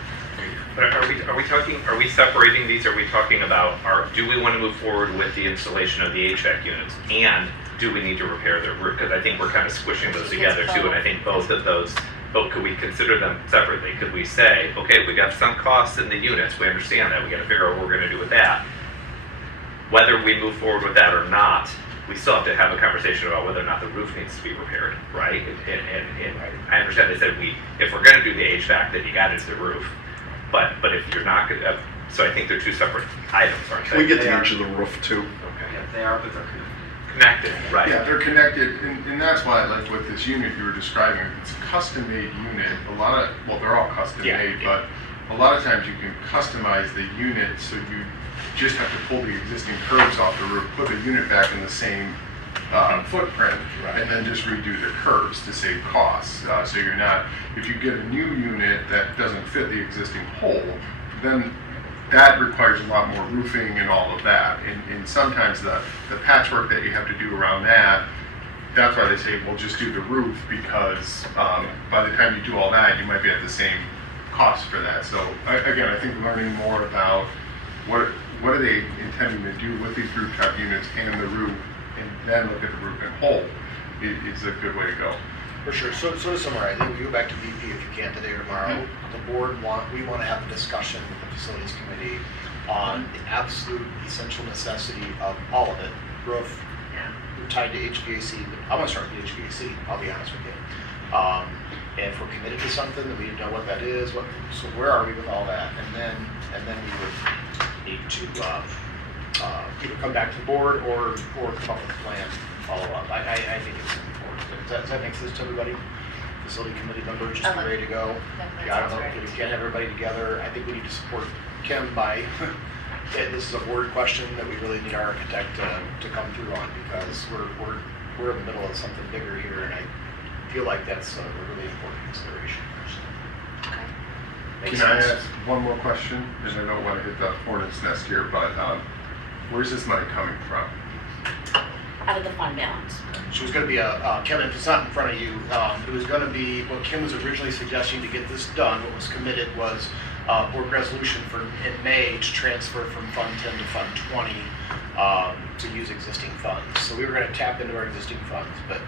But are we separating these? Are we talking about, do we want to move forward with the installation of the HVAC units? And do we need to repair the roof? Because I think we're kind of squishing those together too, and I think both of those, could we consider them separately? Could we say, okay, we got some costs in the units, we understand that, we got to figure out what we're going to do with that. Whether we move forward with that or not, we still have to have a conversation about whether or not the roof needs to be repaired, right? And I understand they said if we're going to do the HVAC, then you got to do the roof. But if you're not going to, so I think they're two separate items, aren't they? We get the edge of the roof too. Okay, yeah, they are, but they're Connected, right? Yeah, they're connected, and that's why, like with this unit you were describing, it's a custom-made unit. They're all custom-made, but a lot of times you can customize the unit so you just have to pull the existing curbs off the roof, put the unit back in the same footprint, and then just redo the curbs to save costs. So you're not, if you get a new unit that doesn't fit the existing hole, then that requires a lot more roofing and all of that. And sometimes the patchwork that you have to do around that, that's why they say, well, just do the roof, because by the time you do all that, you might be at the same cost for that. So again, I think learning more about what are they intending to do with these rooftop units and the roof, and then look at the roof in whole, is a good way to go. For sure. So to summarize, I think we go back to VP if you can today or tomorrow. The board we want to have a discussion with the facilities committee on the absolute essential necessity of all of it. Roof, tied to HVAC. I want to start with the HVAC, I'll be honest with you. And if we're committed to something, then we need to know what that is. So where are we with all that? And then we would need to either come back to the board or come up with a plan, follow up. I think it's important. Does that make sense to everybody? Facility committee members just be ready to go. Yeah, I don't know if we can't have everybody together. I think we need to support Kim by. This is a board question that we really need our architect to come through on, because we're in the middle of something bigger here, and I feel like that's a really important consideration. Can I ask one more question? And I don't want to hit the hornet's nest here, but where's this money coming from? Out of the fund balance. So it was going to be Kevin, if it's not in front of you, it was going to be what Kim was originally suggesting to get this done. What was committed was board resolution in May to transfer from Fund 10 to Fund 20 to use existing funds. So we were going to tap into our existing funds, but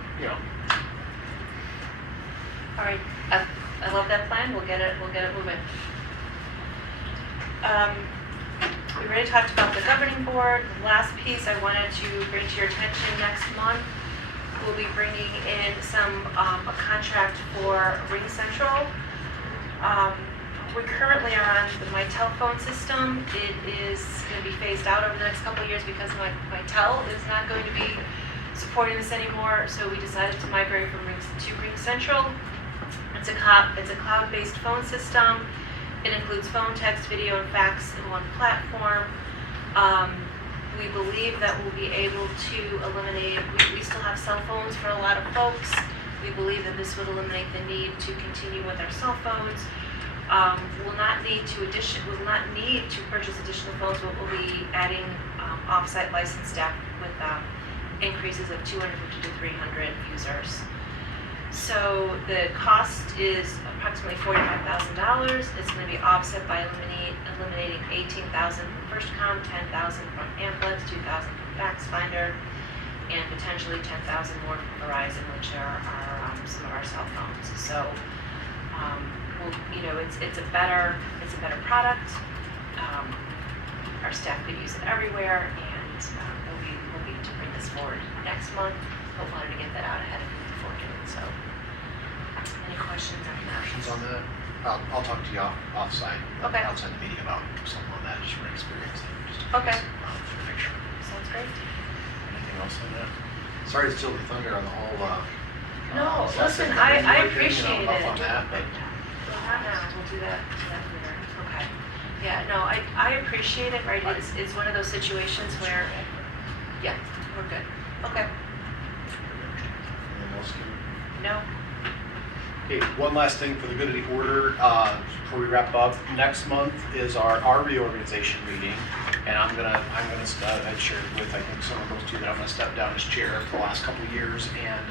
All right, I love that plan. We'll get it moving. We already talked about the governing board. The last piece I wanted to bring to your attention next month, we'll be bringing in a contract for Ring Central. We currently are on the Mitel phone system. It is going to be phased out over the next couple of years because Mitel is not going to be supporting this anymore. So we decided to migrate from Ring Central. It's a cloud-based phone system. It includes phone, text, video, and fax in one platform. We believe that we'll be able to eliminate, we still have cell phones for a lot of folks. We believe that this would eliminate the need to continue with our cell phones. We'll not need to purchase additional phones, but we'll be adding off-site licensed staff with increases of 250 to 300 users. So the cost is approximately $45,000. It's going to be offset by eliminating $18,000 from FirstCom, $10,000 from Amplex, $2,000 from FaxFinder, and potentially $10,000 more from Verizon, which are some of our cell phones. So, it's a better product. Our staff could use it everywhere, and we'll be to bring this forward next month. But wanted to get that out ahead of you before doing so. Any questions on that? questions on that? I'll talk to you outside the meeting about something on that, just from experience. Okay. To make sure. Sounds great. Anything else on that? Sorry to steal the thunder on the whole. No, listen, assessment. I appreciate Up it. on that, but We'll do that later. Okay. Yeah, no, I appreciate it, right? It's one of those situations where, yeah, we're good. Okay. anything else? No. Okay, one last thing for the good of the order, before we wrap up. Next month is our reorganization meeting, and I'm gonna I shared with, I think, some of those two that I'm gonna step down as chair for the last couple of years, and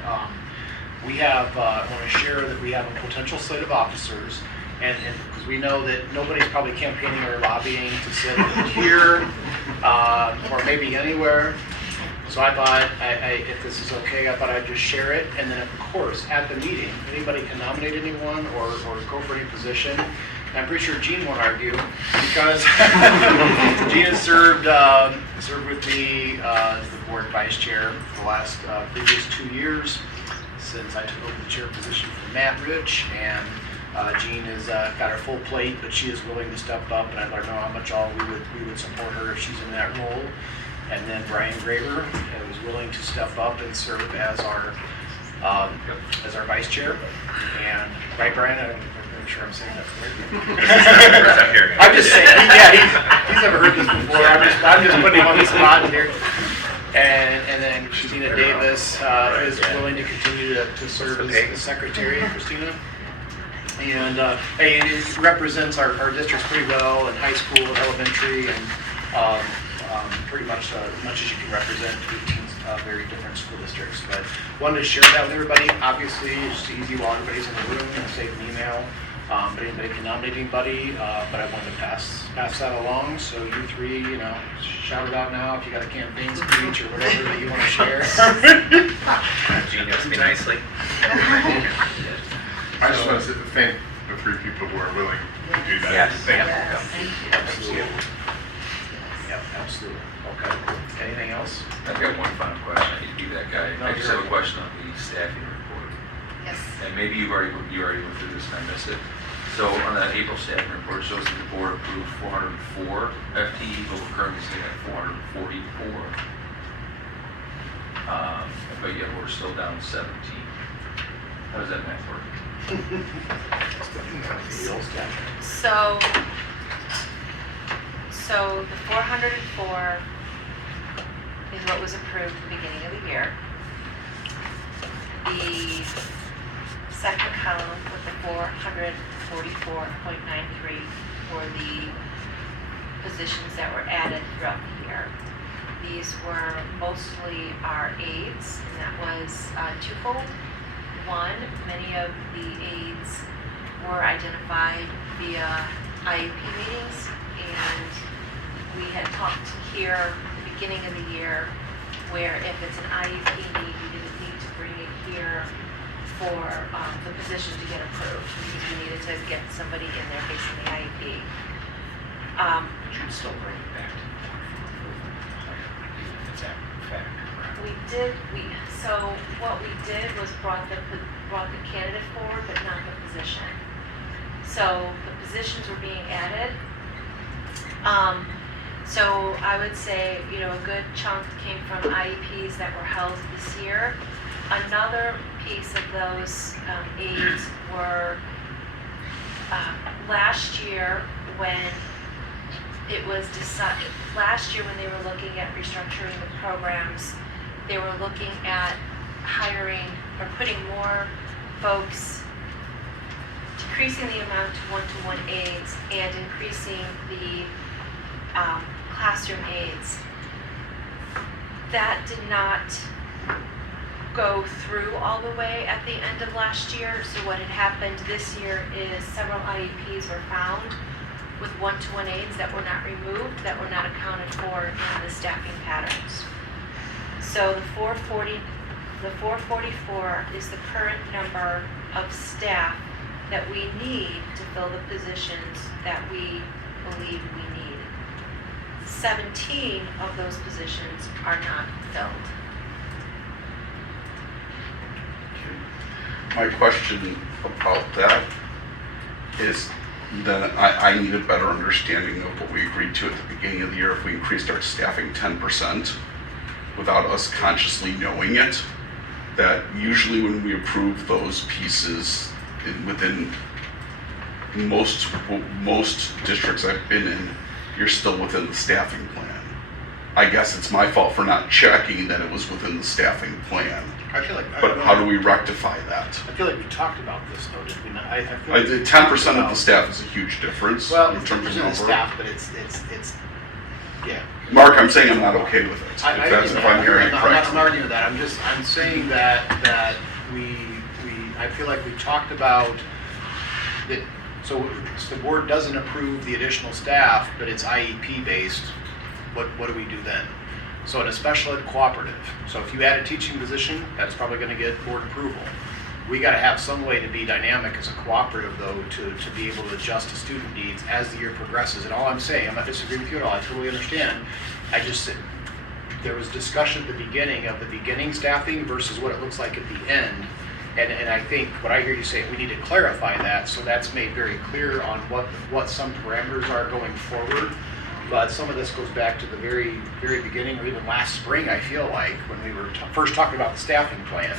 we have, I wanna share that we have a potential slate of officers, and because we know that nobody's probably campaigning or lobbying to sit here, or maybe anywhere. So I thought, if this is okay, I thought I'd just share it. And then, of course, at the meeting, anybody can nominate anyone or go for any position. And I'm pretty sure Gene won't argue, because Gene has served with me as the board vice chair for the last previous 2 years, since I took over the chair position from Matt Rich. And Jean has got her full plate, but she is willing to step up, and I'd like to know how much all we would support her if she's in that role. And then Brian Graver was willing to step up and serve as our vice chair. And right, Brian, make sure I'm saying that correctly. First I'm hearing it. I'm just saying, he's never heard this before. I'm just putting him on the spot here. And then Christina Davis is willing to continue to serve as the secretary, Christina. And it represents our districts pretty well in high school, elementary, and pretty much as much as you can represent 18 very different school districts. But wanted to share that with everybody. Obviously, it's just easy while everybody's in the room and save an email. But anybody can nominate anybody. But I wanted to pass that along. So you three, shout it out now if you got a campaign speech or whatever that you want to share. Gene, ask me nicely. I just want to thank the three people who are willing to do that. Yes. Thank you. Absolutely. Yep, absolutely. Okay. Anything else? I've got one final question. I hate to be that guy. No, I just you're have a question on the staffing report. Yes. And maybe you already went through this and I missed it. So on that April staffing report, it shows that the board approved 404 FTE, but we're currently sitting at 444. But yet we're still down 17. How does that math work? So the 404 is what was approved at the beginning of the year. The second column with the 444.93 were the positions that were added throughout the year. These were mostly our aides, and that was twofold. One, many of the aides were identified via IEP meetings, and we had talked here at the beginning of the year where if it's an IEP need, you didn't need to bring it here for the position to get approved, because we needed to get somebody in there facing the IEP. Should still bring it back to it's that fact. So what we did was brought the candidate forward, but not the position. So the positions were being added. So I would say, a good chunk came from IEPs that were held this year. Another piece of those aides were last year when it was decided, when they were looking at restructuring the programs, they were looking at hiring or putting more folks, decreasing the amount to one-to-one aides and increasing the classroom aides. That did not go through all the way at the end of last year. So what had happened this year is several IEPs were found with one-to-one aides that were not removed, that were not accounted for in the staffing patterns. So the 444 is the current number of staff that we need to fill the positions that we believe we need. 17 of those positions are not filled. My question about that is that I need a better understanding of what we agreed to at the beginning of the year if we increased our staffing 10% without us consciously knowing it. That usually when we approve those pieces within most districts I've been in, you're still within the staffing plan. I guess it's my fault for not checking that it was within the staffing plan. I feel like. But how do we rectify that? I feel like we talked about this though, did we not? I feel like 10% of the staff is a huge difference Well, in it's terms of 10% of number. staff, but it's yeah. Mark, I'm saying I'm not okay with it. I If I'm hearing it I'm correctly. not arguing that. I'm saying that I feel like we talked about that. So the board doesn't approve the additional staff, but it's IEP based. What do we do then? So in a special ed cooperative, so if you add a teaching position, that's probably going to get board approval. We got to have some way to be dynamic as a cooperative, though, to be able to adjust to student needs as the year progresses. And all I'm saying, I'm not disagreeing with you at all. I totally understand. There was discussion at the beginning staffing versus what it looks like at the end. And I think what I hear you say, we need to clarify that, so that's made very clear on what some parameters are going forward. but some of this goes back to the very, very beginning, or even last spring, I feel like, when we were first talking about the staffing plan.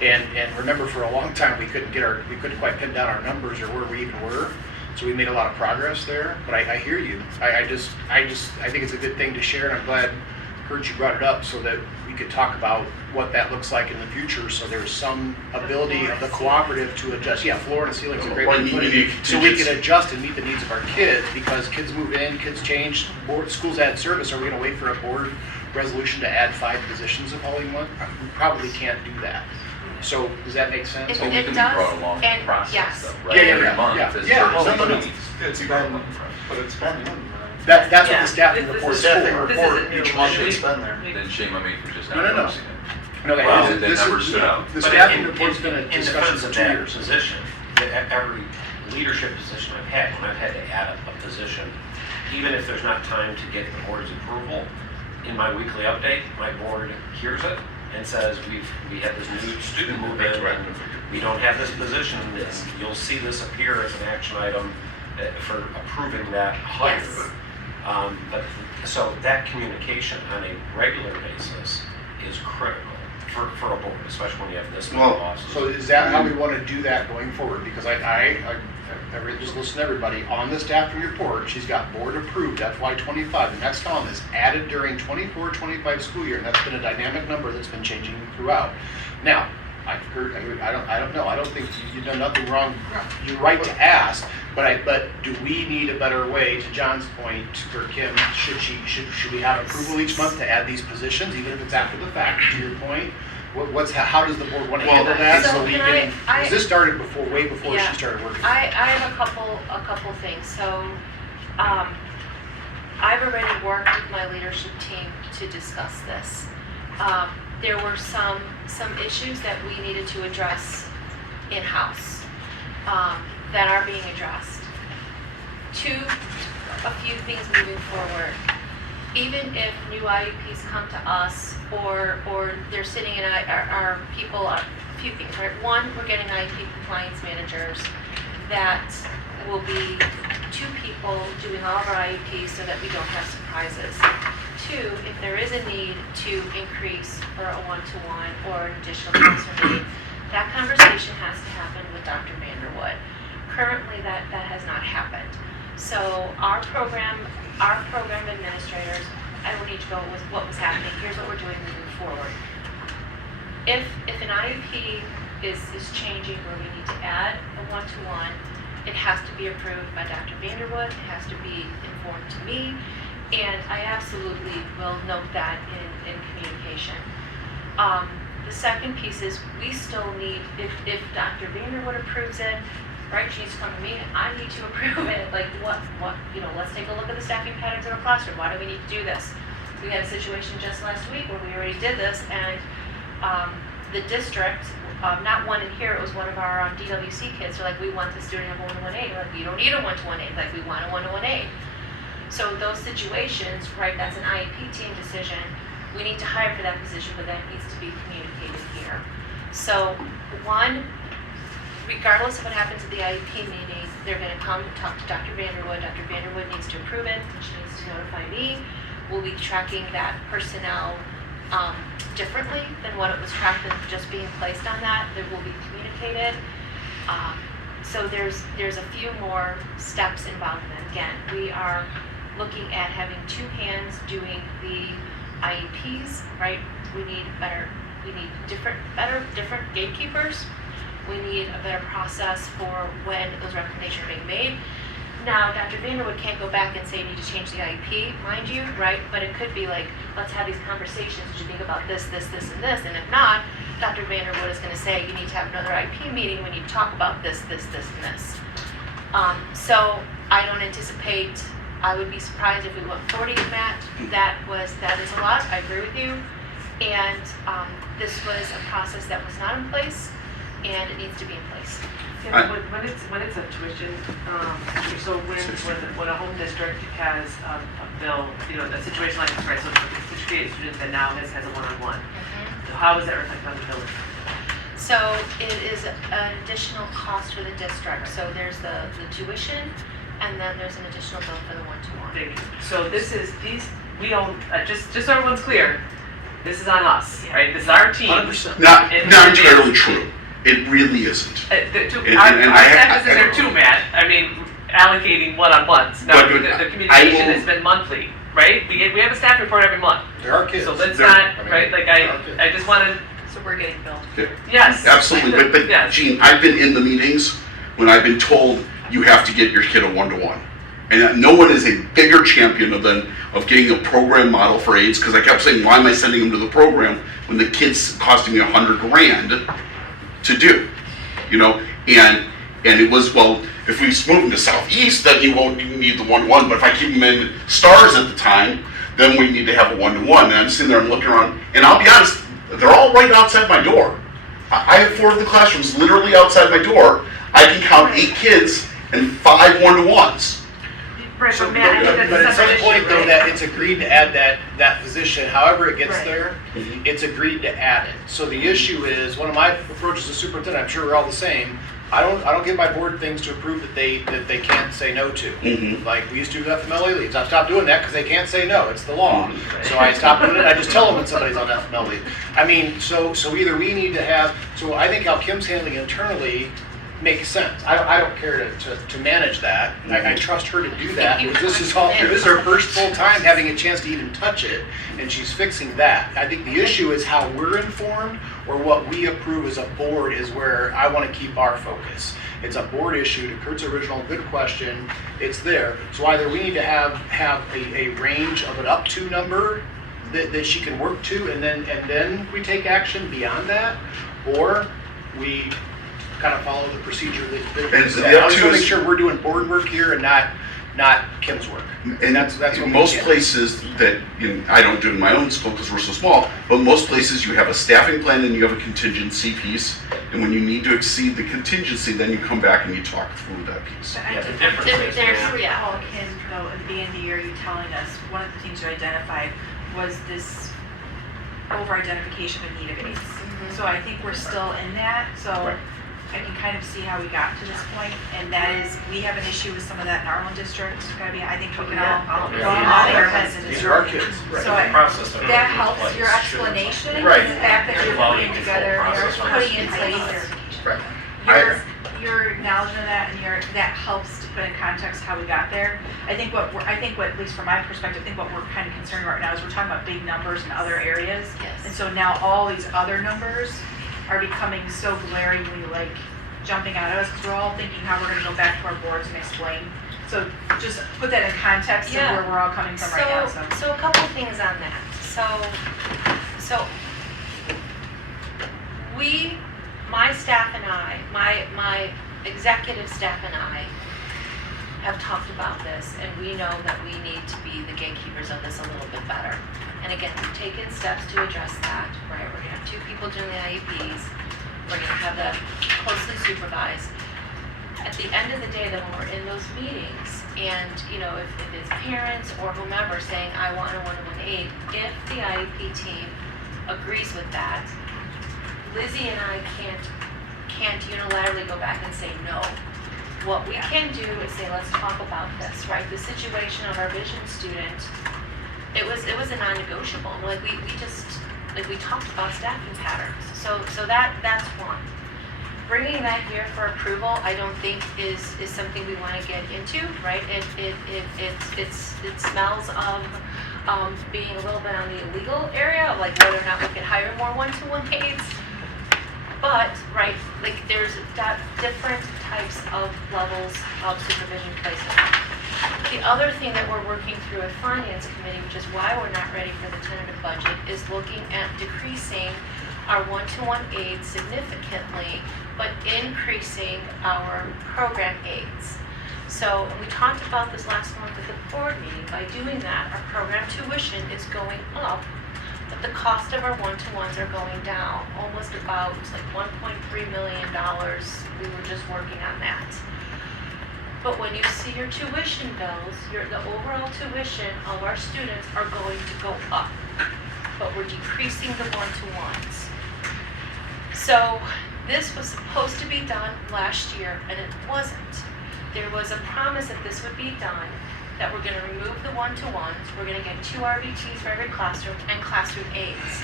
And remember, for a long time, we couldn't quite pin down our numbers or where we even were. So we made a lot of progress there, but I hear you. I think it's a good thing to share, and I'm glad, Kurt, you brought it up so that we could talk about what that looks like in the future, so there's some ability of the cooperative to adjust. Yeah, floor and ceiling is a great way to put it. So we can adjust and meet the needs of our kids, because kids move in, kids change, schools add service. Are we gonna wait for a board resolution to add 5 positions the following month? We probably can't do that. So, does that make sense? It- Well, we it can be does, brought along the and process yes. though, right? Yeah, Every yeah, month, yeah. as Yeah, there are well, some no, needs. It's been, but it's been. That's what Yeah. the staffing This report is is for. staffing report each month, it's been there. Then shame on me for just No, not no, no. noticing it. No, Well, that that number stood out. the But staffing in- report's been a in discussion defense for of 2 that years. position, every leadership position I've had, when I've had to add a position, even if there's not time to get the board's approval, in my weekly update, my board hears it and says, we had this new student move in, and we don't have this position, and you'll see this appear as an action item for approving that hire. Yes. So that communication on a regular basis is critical for a board, especially when you have this many Well, losses. So is that how we want to do that going forward? Because I just listen to everybody, on the staffing report, she's got board approved FY25. The next column is added during 24-25 school year, and that's been a dynamic number that's been changing throughout. Now, I don't know, I don't think you've done nothing wrong. You're right to ask, but do we need a better way, to John's point, for Kim, should we have approval each month to add these positions, even if it's after the fact, to your point? How does the board want to Well, handle that? so we can can, I- because this started way before Yeah. she started working. I have a couple things. So, I've already worked with my leadership team to discuss this. There were some issues that we needed to address in-house, that are being addressed. A few things moving forward. Even if new IEPs come to us, or they're sitting in our people, a few things, right? One, we're getting IEP compliance managers that will be 2 people doing all of our IEPs so that we don't have surprises. 2, if there is a need to increase for a one-to-one or an additional classroom need, that conversation has to happen with Dr. Vanderwood. Currently, that has not happened. So our program administrators, I will need to go with what was happening. Here's what we're doing moving forward. If an IEP is changing where we need to add a one-to-one, it has to be approved by Dr. Vanderwood, it has to be informed to me, and I absolutely will note that in communication. The second piece is we still need, if Dr. Vanderwood approves it, right, she needs to come to me, I need to approve it, like what, let's take a look at the staffing patterns in our classroom, why do we need to do this? We had a situation just last week where we already did this, and the district, not one in here, it was one of our DWC kids, they're like, we want this student to have a 1-to-1 aid, like, you don't need a 1-to-1 aid, like, we want a 1-to-1 aid. So those situations, right, that's an IEP team decision, we need to hire for that position, but that needs to be communicated here. So, one, regardless of what happens at the IEP meeting, they're gonna come and talk to Dr. Vanderwood. Dr. Vanderwood needs to approve it, she needs to notify me. We'll be tracking that personnel differently than what it was tracked and just being placed on that. That will be communicated. So there's a few more steps involved in that. Again, we are looking at having 2 hands doing the IEPs, right? We need different gatekeepers. We need a better process for when those recommendations are being made. Now, Dr. Vanderwood can't go back and say you need to change the IEP, mind you, right? But it could be like, let's have these conversations. Did you think about this, and this? And if not, Dr. Vanderwood is going to say you need to have another IEP meeting. We need to talk about this, and this. So I don't anticipate. I would be surprised if we went 40, Matt. That is a lot. I agree with you. And this was a process that was not in place, and it needs to be in place. Yeah, when it's a tuition, so when a home district has a bill, a situation like this, right, so it's a student that now has a one-on-one, so how is that reflected on the bill? So it is an additional cost for the district. So there's the tuition, and then there's an additional bill for the one-to-one. Thank you. So this is, we don't, just so everyone's clear, this is on us, right? This is our team. 100%. Not And- entirely true. It really isn't. Our and staff is in there too, Matt. I mean, allocating one-on-ones. No, But the I communication will- has been monthly, right? We have a staff report every month. There are kids. So let's There- not, I mean, right, like there are kids. I just wanted, So we're getting billed. yes. Absolutely, but Yes. Gene, I've been in the meetings when I've been told you have to get your kid a one-to-one. And no one is a bigger champion of getting a program model for AIDS, because I kept saying, why am I sending them to the program when the kid's costing me $100,000 to do? You know, and it was, well, if we move them to Southeast, then you won't need the one-to-one, but if I keep them in Stars at the time, then we need to have a one-to-one. And I'm sitting there and looking around, and I'll be honest, they're all right outside my door. I have 4 of the classrooms literally outside my door. I can count 8 kids and 5 one-to-ones. Right, So, but Matt, I think but that's at a some separate point issue, though, right? that it's agreed to add that position, however it gets Right. there, it's agreed to add it. So the issue is, one of my approaches as superintendent, I'm sure we're all the same, I don't give my board things to approve that they can't say no to. Mhm. Like, we used to do FMLA leaves, I stopped doing that because they can't say no, it's the law. Mm-hmm. So I stopped doing it, I just tell them when somebody's on FMLA leave. I mean, so either we need to have, so I think how Kim's handling internally makes sense. I don't care to manage that. I trust her to do that, because this is her first full time having a chance to even touch it, and she's fixing that. I think the issue is how we're informed, or what we approve as a board is where I want to keep our focus. It's a board issue, to Kurt's original good question, it's there. So either we need to have a range of an up to number that she can work to, and then we take action beyond that, or we kind of follow the procedure that And is the set. I up just to want to make is- sure we're doing board work here and not Kim's work. And that's what we most can. places that, I don't do it in my own school because we're so small, but most places you have a staffing plan and you have a contingency piece. And when you need to exceed the contingency, then you come back and you talk through that piece. But I Yeah, the just- difference is, There's- Matt, yeah. Paul Kim, though, at the end of the year, you telling us, one of the things you identified was this over-identification of need of aids. So I think we're still in that, so Right. I can kind of see how we got to this point, and that is, we have an issue with some of that in our own district. I think we can all, Yeah. all our heads in this These are our room. kids. Right. So I- process that that we helps place your should- explanation, Right. the fact that you're Quality putting control together, process you're for putting in us. place Right. your acknowledgement of that, and that helps to put in context how we got there. I think what, at least from my perspective, I think what we're kind of concerned about right now is we're talking about big numbers in other areas. Yes. And so now all these other numbers are becoming so glaringly like jumping out at us, because we're all thinking how we're gonna go back to our boards and explain. So just put that in context of Yeah. where we're all coming from right now, so. So a couple things on that. So we, my staff and I, my executive staff and I have talked about this, and we know that we need to be the gatekeepers of this a little bit better. And again, we've taken steps to address that, right? We're gonna have 2 people doing the IEPs. We're gonna have that closely supervised. At the end of the day, then when we're in those meetings, and if it's parents or whomever saying, I want a one-to-one aid, if the IEP team agrees with that, Lizzie and I can't unilaterally go back and say no. What we can do is say, let's talk about this, right? The situation of our vision student, it was a non-negotiable. Like we talked about staffing patterns. So that's one. Bringing that here for approval, I don't think is something we want to get into, right? It smells of being a little bit on the illegal area, like whether or not we can hire more one-to-one aides. But, right, like there's different types of levels of supervision placement. The other thing that we're working through at Finance Committee, which is why we're not ready for the tentative budget, is looking at decreasing our one-to-one aides significantly, but increasing our program aides. So, and we talked about this last month at the board meeting, by doing that, our program tuition is going up, but the cost of our one-to-ones are going down, almost about like $1.3 million. We were just working on that. But when you see your tuition bills, the overall tuition of our students are going to go up, but we're decreasing the one-to-ones. So this was supposed to be done last year, and it wasn't. there was a promise that this would be done, that we're gonna remove the one-to-ones, we're gonna get 2 RBTs for every classroom and classroom aides.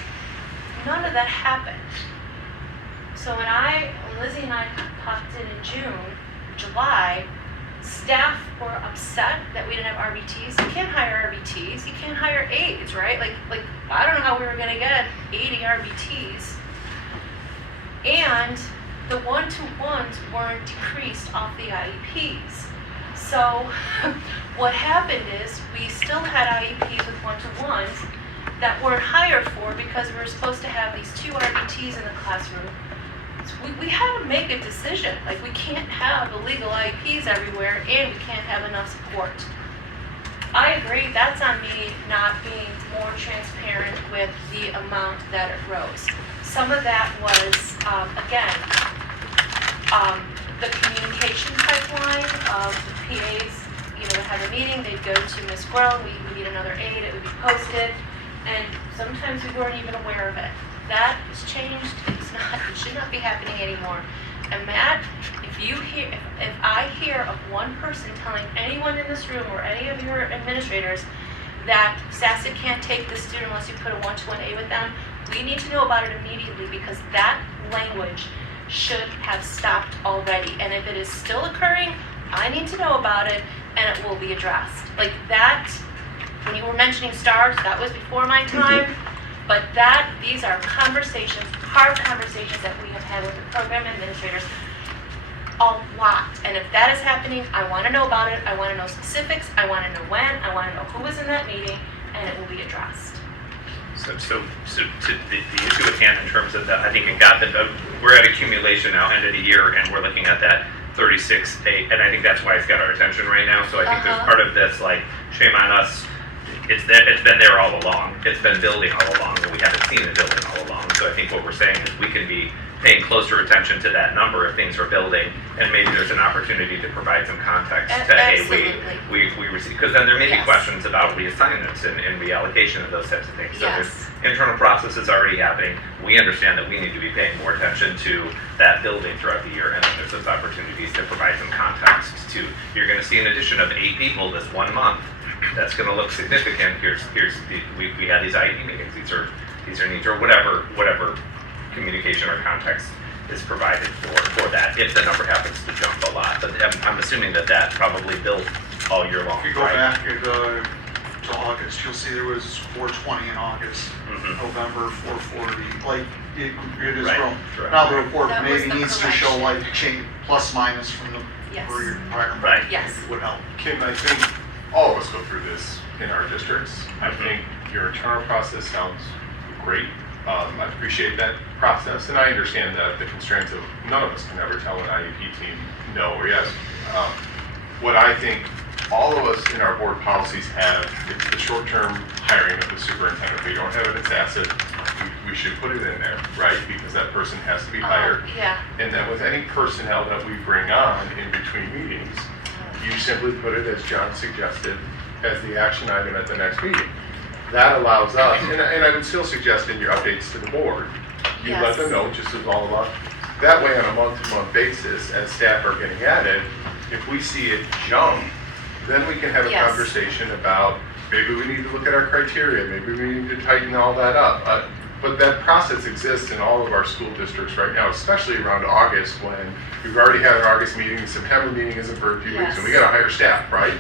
None of that happened. So when Lizzie and I popped in July, staff were upset that we didn't have RBTs. You can't hire RBTs, you can't hire aides, right? Like I don't know how we were gonna get 80 RBTs. And the one-to-ones weren't decreased off the IEPs. So what happened is we still had IEPs with one-to-ones that weren't hired for because we were supposed to have these 2 RBTs in the classroom. So we had to make a decision. Like, we can't have illegal IEPs everywhere, and we can't have enough support. I agree, that's on me not being more transparent with the amount that it rose. Some of that was, again, the communication pipeline of the PAs, would have a meeting, they'd go to Ms. Grohl, we need another aide, it would be posted, and sometimes we weren't even aware of it. That has changed, it should not be happening anymore. And Matt, if I hear of one person telling anyone in this room or any of your administrators that SASC can't take the student unless you put a one-to-one aide with them, we need to know about it immediately, because that language should have stopped already. And if it is still occurring, I need to know about it, and it will be addressed. Like that, when you were mentioning stars, that was before my time, but these are conversations, hard conversations that we have had with the program administrators a lot. And if that is happening, I want to know about it, I want to know specifics, I want to know when, I want to know who was in that meeting, and it will be addressed. So to the issue at hand in terms of that, I think it got we're at accumulation now, end of the year, and we're looking at that 36-8, and I think that's why it's got our attention right now. So I think there's part of this, like, shame on us. It's been there all along. It's been building all along, and we haven't seen it building all along. So I think what we're saying is we can be paying closer attention to that number if things are building, and maybe there's an opportunity to provide some context to, hey, we receive, because then there may be questions about reassignments and reallocation of those types of things. So there's internal processes already happening. We understand that we need to be paying more attention to that building throughout the year, and then there's those opportunities to provide some context to, you're going to see an addition of 8 people this 1 month. That's going to look significant. We had these IEP meetings. These are needs, or whatever communication or context is provided for that, if the number happens to jump a lot. But I'm assuming that probably built all year long, If you go right? back to August, you'll see there was 420 in August, November 440, like it is grown. Right. Now the report That was maybe the needs to show correction. like change plus minus from the prior Right. Yes. It would help. Kim, I think all of us go through this in our districts. I think your internal process sounds great. I appreciate that process, and I understand that the constraints of none of us can ever tell an IEP team no or yes. What I think all of us in our board policies have, it's the short-term hiring of the superintendent. If we don't have it as asset, we should put it in there, right? Because that person has to be hired. Yeah. And then with any personnel that we bring on in between meetings, you simply put it, as John suggested, as the action item at the next meeting. That allows us, and I would still suggest in your updates to the board, you let them know, just as all of us. That way, on a month-to-month basis, as staff are getting added, if we see it jump, then we can have a conversation about, maybe we need to look at our criteria, maybe we need to tighten all that up. But that process exists in all of our school districts right now, especially around August, when we've already had an August meeting, the September meeting isn't for a few weeks, and we gotta hire staff, right?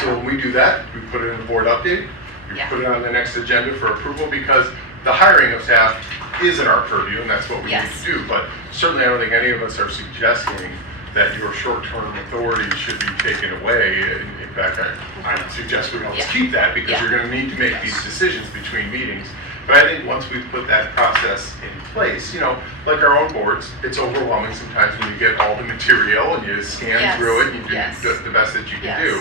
So when we do that, we put it in the board update, we put it on the next agenda for approval, because the hiring of staff is in our purview, and that's what we need to do. But certainly, I don't think any of us are suggesting that your short-term authority should be taken away. In fact, I would suggest we always keep that, because you're gonna need to make these decisions between meetings. But I think once we've put that process in place, like our own boards, it's overwhelming sometimes when you get all the material and you scan through it and you do the best that you can do.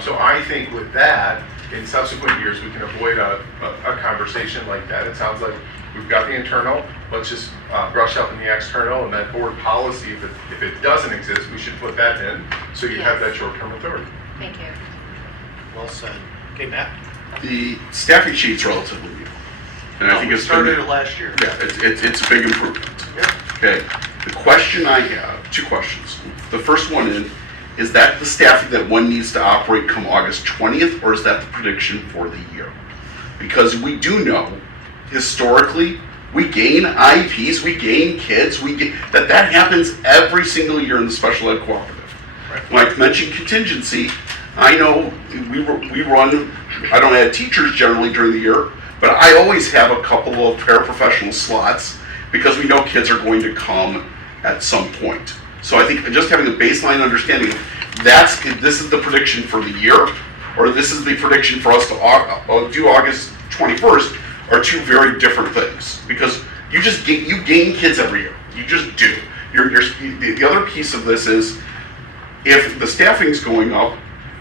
So I think with that, in subsequent years, we can avoid a conversation like that. It sounds like we've got the internal, let's just brush up on the external, and that board policy, if it doesn't exist, we should put that in, so you have that short-term authority. Thank you. Well said. Okay, Matt? The staffing sheet's relatively new. And I think We it's started been, it last year. yeah, it's a big improvement. Okay, the question I have, 2 questions. The first one is that the staffing that one needs to operate come August 20th, or is that the prediction for the year? Because we do know, historically, we gain IEPs, we gain kids, that happens every single year in the special ed cooperative. When I mentioned contingency, I know we run, I don't add teachers generally during the year, but I always have a couple of paraprofessional slots because we know kids are going to come at some point. So I think just having a baseline understanding of this is the prediction for the year, or this is the prediction for us to do August 21st, are two very different things. Because you gain kids every year. You just do. The other piece of this is, if the staffing's going up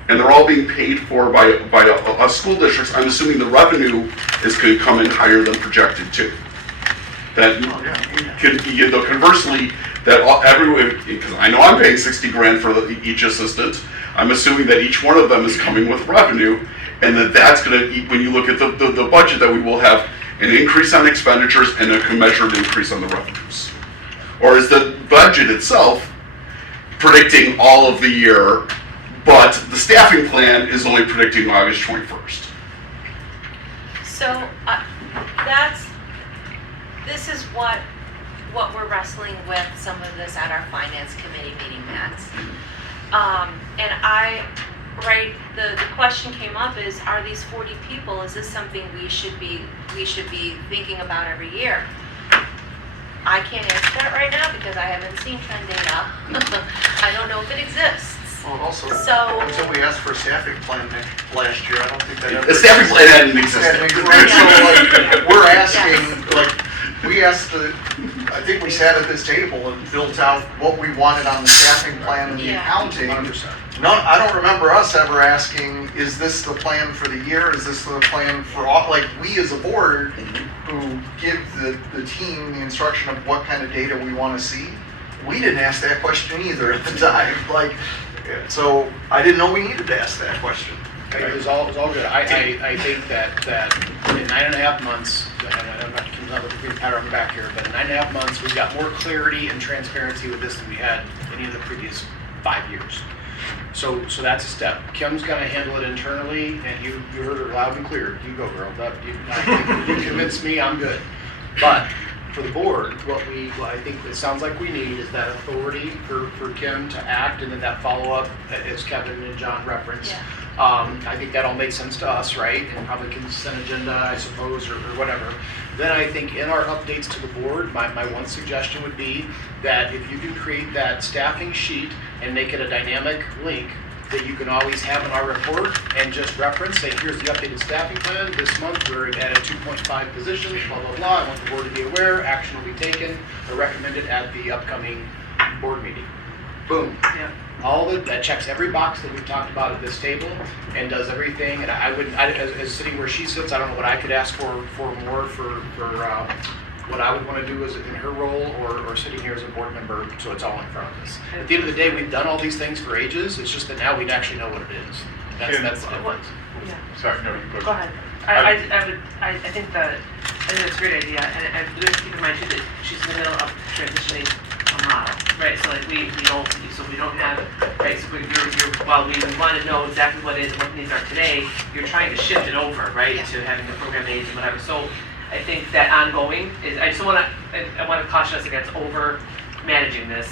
and they're all being paid for by a school districts, I'm assuming the revenue is going to come in higher than projected too. That conversely, because I know I'm paying 60 grand for each assistant, I'm assuming that each one of them is coming with revenue, and that's going to, when you look at the budget, that we will have an increase on expenditures and a commensurate increase on the revenues. Or is the budget itself predicting all of the year, but the staffing plan is only predicting August 21st? So, this is what we're wrestling with, some of this at our finance committee meeting, Matt. The question came up is, are these 40 people, is this something we should be thinking about every year? I can't answer that right now because I haven't seen trend data. I don't know if it exists. Well, also, So- until we asked for a staffing plan last year, I don't think that ever. The staffing plan hadn't existed. So like, we're asking, we asked I think we sat at this table and built out what we wanted on the staffing plan and the Yeah. accounting. 100%. No, I don't remember us ever asking, is this the plan for the year? Is this the plan for all, like, we as a board who give the team the instruction of what kind of data we want to see, we didn't ask that question either at the time. So I didn't know we needed to ask that question. It was all good. I think that in 9.5 months, and I'm not coming up with a green powder on the back here, but in 9.5 months, we've got more clarity and transparency with this than we had any of the previous 5 years. So that's a step. Kim's gonna handle it internally, and you heard her loud and clear. You go, girl. You convinced me, I'm good. But for the board, what I think it sounds like we need is that authority for Kim to act, and then that follow-up, as Kevin and John referenced. Yeah. I think that all makes sense to us, right? And probably consent agenda, I suppose, or whatever. Then I think in our updates to the board, my one suggestion would be that if you can create that staffing sheet and make it a dynamic link that you can always have in our report and just reference, say, here's the updated staffing plan. This month, we're at a 2.5 positions, blah, blah, blah. I want the board to be aware, action will be taken or recommended at the upcoming board meeting. Boom. Yeah. All of it, that checks every box that we've talked about at this table and does everything. And I wouldn't, as sitting where she sits, I don't know what I could ask for more for what I would want to do as in her role or sitting here as a board member, so it's all in front of us. At the end of the day, we've done all these things for ages. It's just that now we actually know what it is. That's the difference. Sorry, no, you Go ahead. I think it's a great idea, and we have to keep in mind too that she's in the middle of transitioning a model, right? So like we don't have, right? So while we want to know exactly what it is and what the needs are today, you're trying to shift it over, right, Yeah. to having the program aids and whatever. So I think that ongoing is, I want to caution us against over managing this.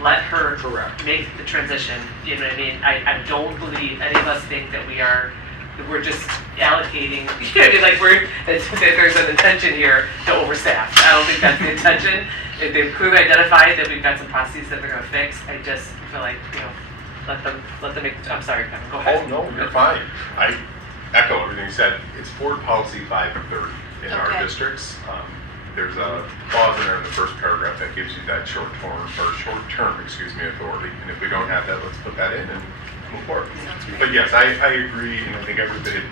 Let her Correct. make the transition. You know what I mean? I don't believe any of us think that we're just allocating, you know, like that there's an intention here to overstaff. I don't think that's the intention. If they've clearly identified that we've got some processes that they're gonna fix, I just feel like, you know, let them make, I'm sorry, Kevin, go ahead. Oh, no, you're fine. I echo everything you said. It's board policy 530 in our Okay. districts. There's a clause in there in the first paragraph that gives you that short-term authority. And if we don't have that, let's put that in and move forward. Sounds great. But yes, I agree, and I think everybody,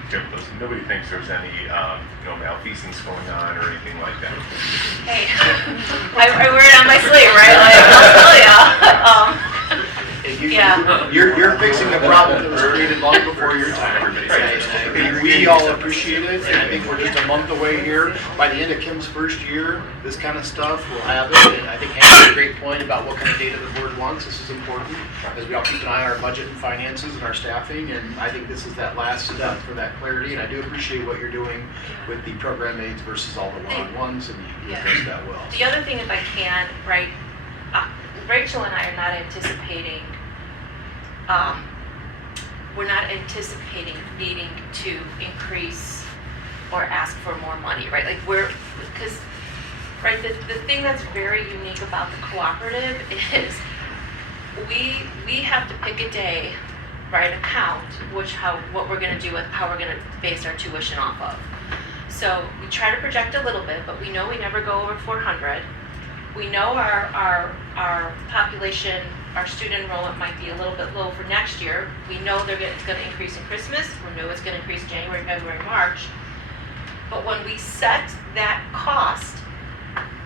nobody thinks there's any, malfeasance going on or anything like that. Hey, I wear it on my sleeve, right? Like, I'll tell ya. Hey, You're fixing the problem that was created long before your time. And we all appreciate it, and I think we're just a month away here. By the end of Kim's first year, this kind of stuff, we'll have it. And I think Hank made a great point about what kind of data the board wants. This is important, as we all keep an eye on our budget and finances and our staffing, and I think this is that last step for that clarity. And I do appreciate what you're doing with the program aids versus all the one-on-ones, and you addressed that well. The other thing, if I can, right, Rachel and I are not anticipating, we're not anticipating needing to increase or ask for more money, right? Like because, right, the thing that's very unique about the cooperative is we have to pick a day, right, account, what we're gonna do with, how we're gonna base our tuition off of. So we try to project a little bit, but we know we never go over 400. We know our population, our student enrollment might be a little bit low for next year. We know it's going to increase in Christmas. We know it's going to increase January, February, March. But when we set that cost,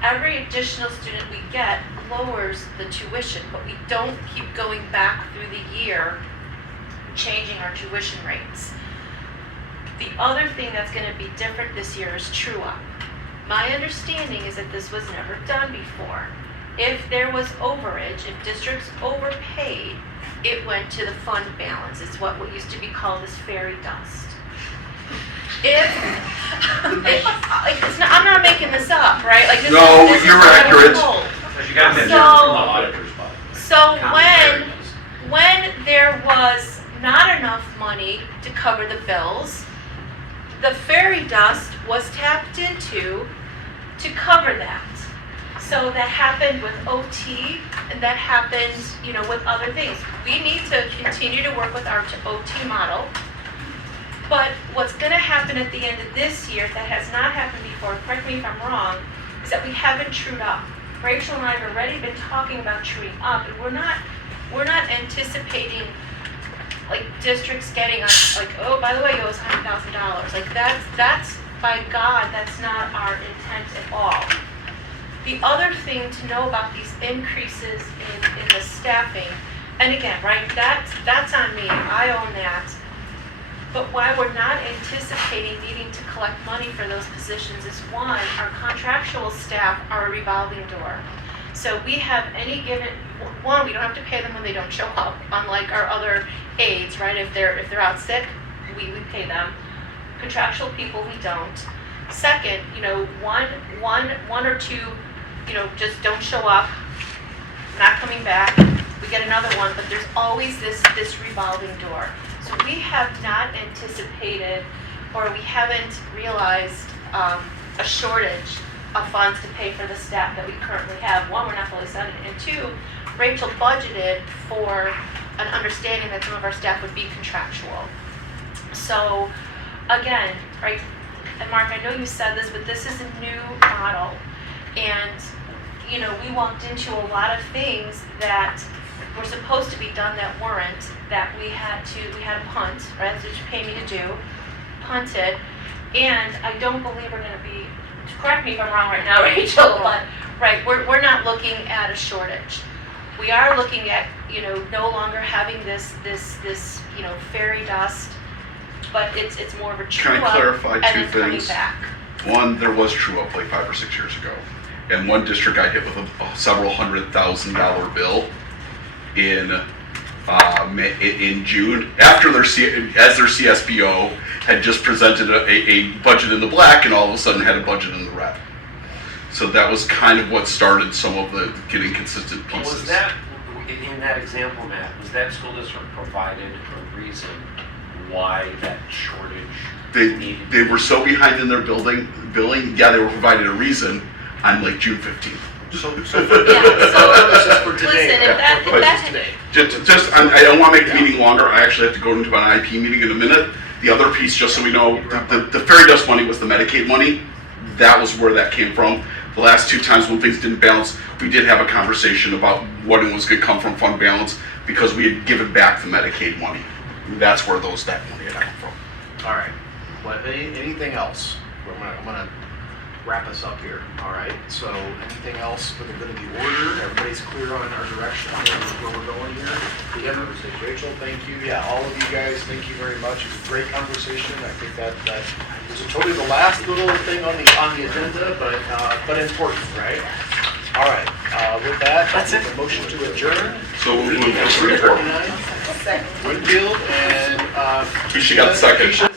every additional student we get lowers the tuition, but we don't keep going back through the year changing our tuition rates. The other thing that's going to be different this year is true up. My understanding is that this was never done before. If there was overage, if districts overpaid, it went to the fund balance. It's what used to be called as fairy dust. I'm not making this up, right? Like this No, is you're what I was accurate. told. As you got mentioned from the auditors, but. So when there was not enough money to cover the bills, the fairy dust was tapped into to cover that. So that happened with OT, and that happened, with other things. We need to continue to work with our OT model. But what's going to happen at the end of this year, if that has not happened before, correct me if I'm wrong, is that we haven't trued up. Rachel and I have already been talking about truing up, and we're not anticipating like districts getting us like, oh, by the way, you owe us $100,000. Like that's by God, that's not our intent at all. The other thing to know about these increases in the staffing, and again, right, that's on me, I own that. But why we're not anticipating needing to collect money for those positions is one, our contractual staff are a revolving door. So we have any given, one, we don't have to pay them when they don't show up, unlike our other aides, right? If they're out sick, we pay them. Contractual people, we don't. Second, one or two, just don't show up, not coming back. We get another one, but there's always this revolving door. So we have not anticipated, or we haven't realized a shortage of funds to pay for the staff that we currently have. One, we're not fully funded, and two, Rachel budgeted for an understanding that some of our staff would be contractual. So again, right, and Mark, I know you said this, but this is a new model, and we walked into a lot of things that were supposed to be done that weren't, that we had to punt, right? That's what you pay me to do, punted, and I don't believe we're going to be, correct me if I'm wrong right now, Rachel, but right, we're not looking at a shortage. We are looking at, no longer having this fairy dust, but it's more of a true Can I up clarify and two then coming things? back. One, there was true up like 5 or 6 years ago. And one district got hit with a several $100,000 bill in June, after their CSBO had just presented a budget in the black and all of a sudden had a budget in the red. So that was kind of what started some of the getting consistent But pieces. was that, in that example, Matt, was that school district provided a reason why that shortage needed? They were so behind in their billing, yeah, they were provided a reason on like June 15th. So Yeah, for today. listen, if that I don't want to make the meeting longer. I actually have to go into an IP meeting in a minute. The other piece, just so we know, the fairy dust money was the Medicaid money. That was where that came from. The last two times when things didn't balance, we did have a conversation about what was going to come from fund balance because we had given back the Medicaid money. That's where that money had come from. All right. Anything else? I'm gonna wrap us up here, all right? So anything else for the good of the order? Everybody's clear on our direction and where we're going here? Tim, Rachel, thank you. Yeah, all of you guys, thank you very much. It was a great conversation. I think that was totally the last little thing on the agenda, but important, right? All right, with that, That's I'll it. make a motion to adjourn. So we'll move Meeting to at 3:40. 3:49. Winfield and, She got the second. Keisha.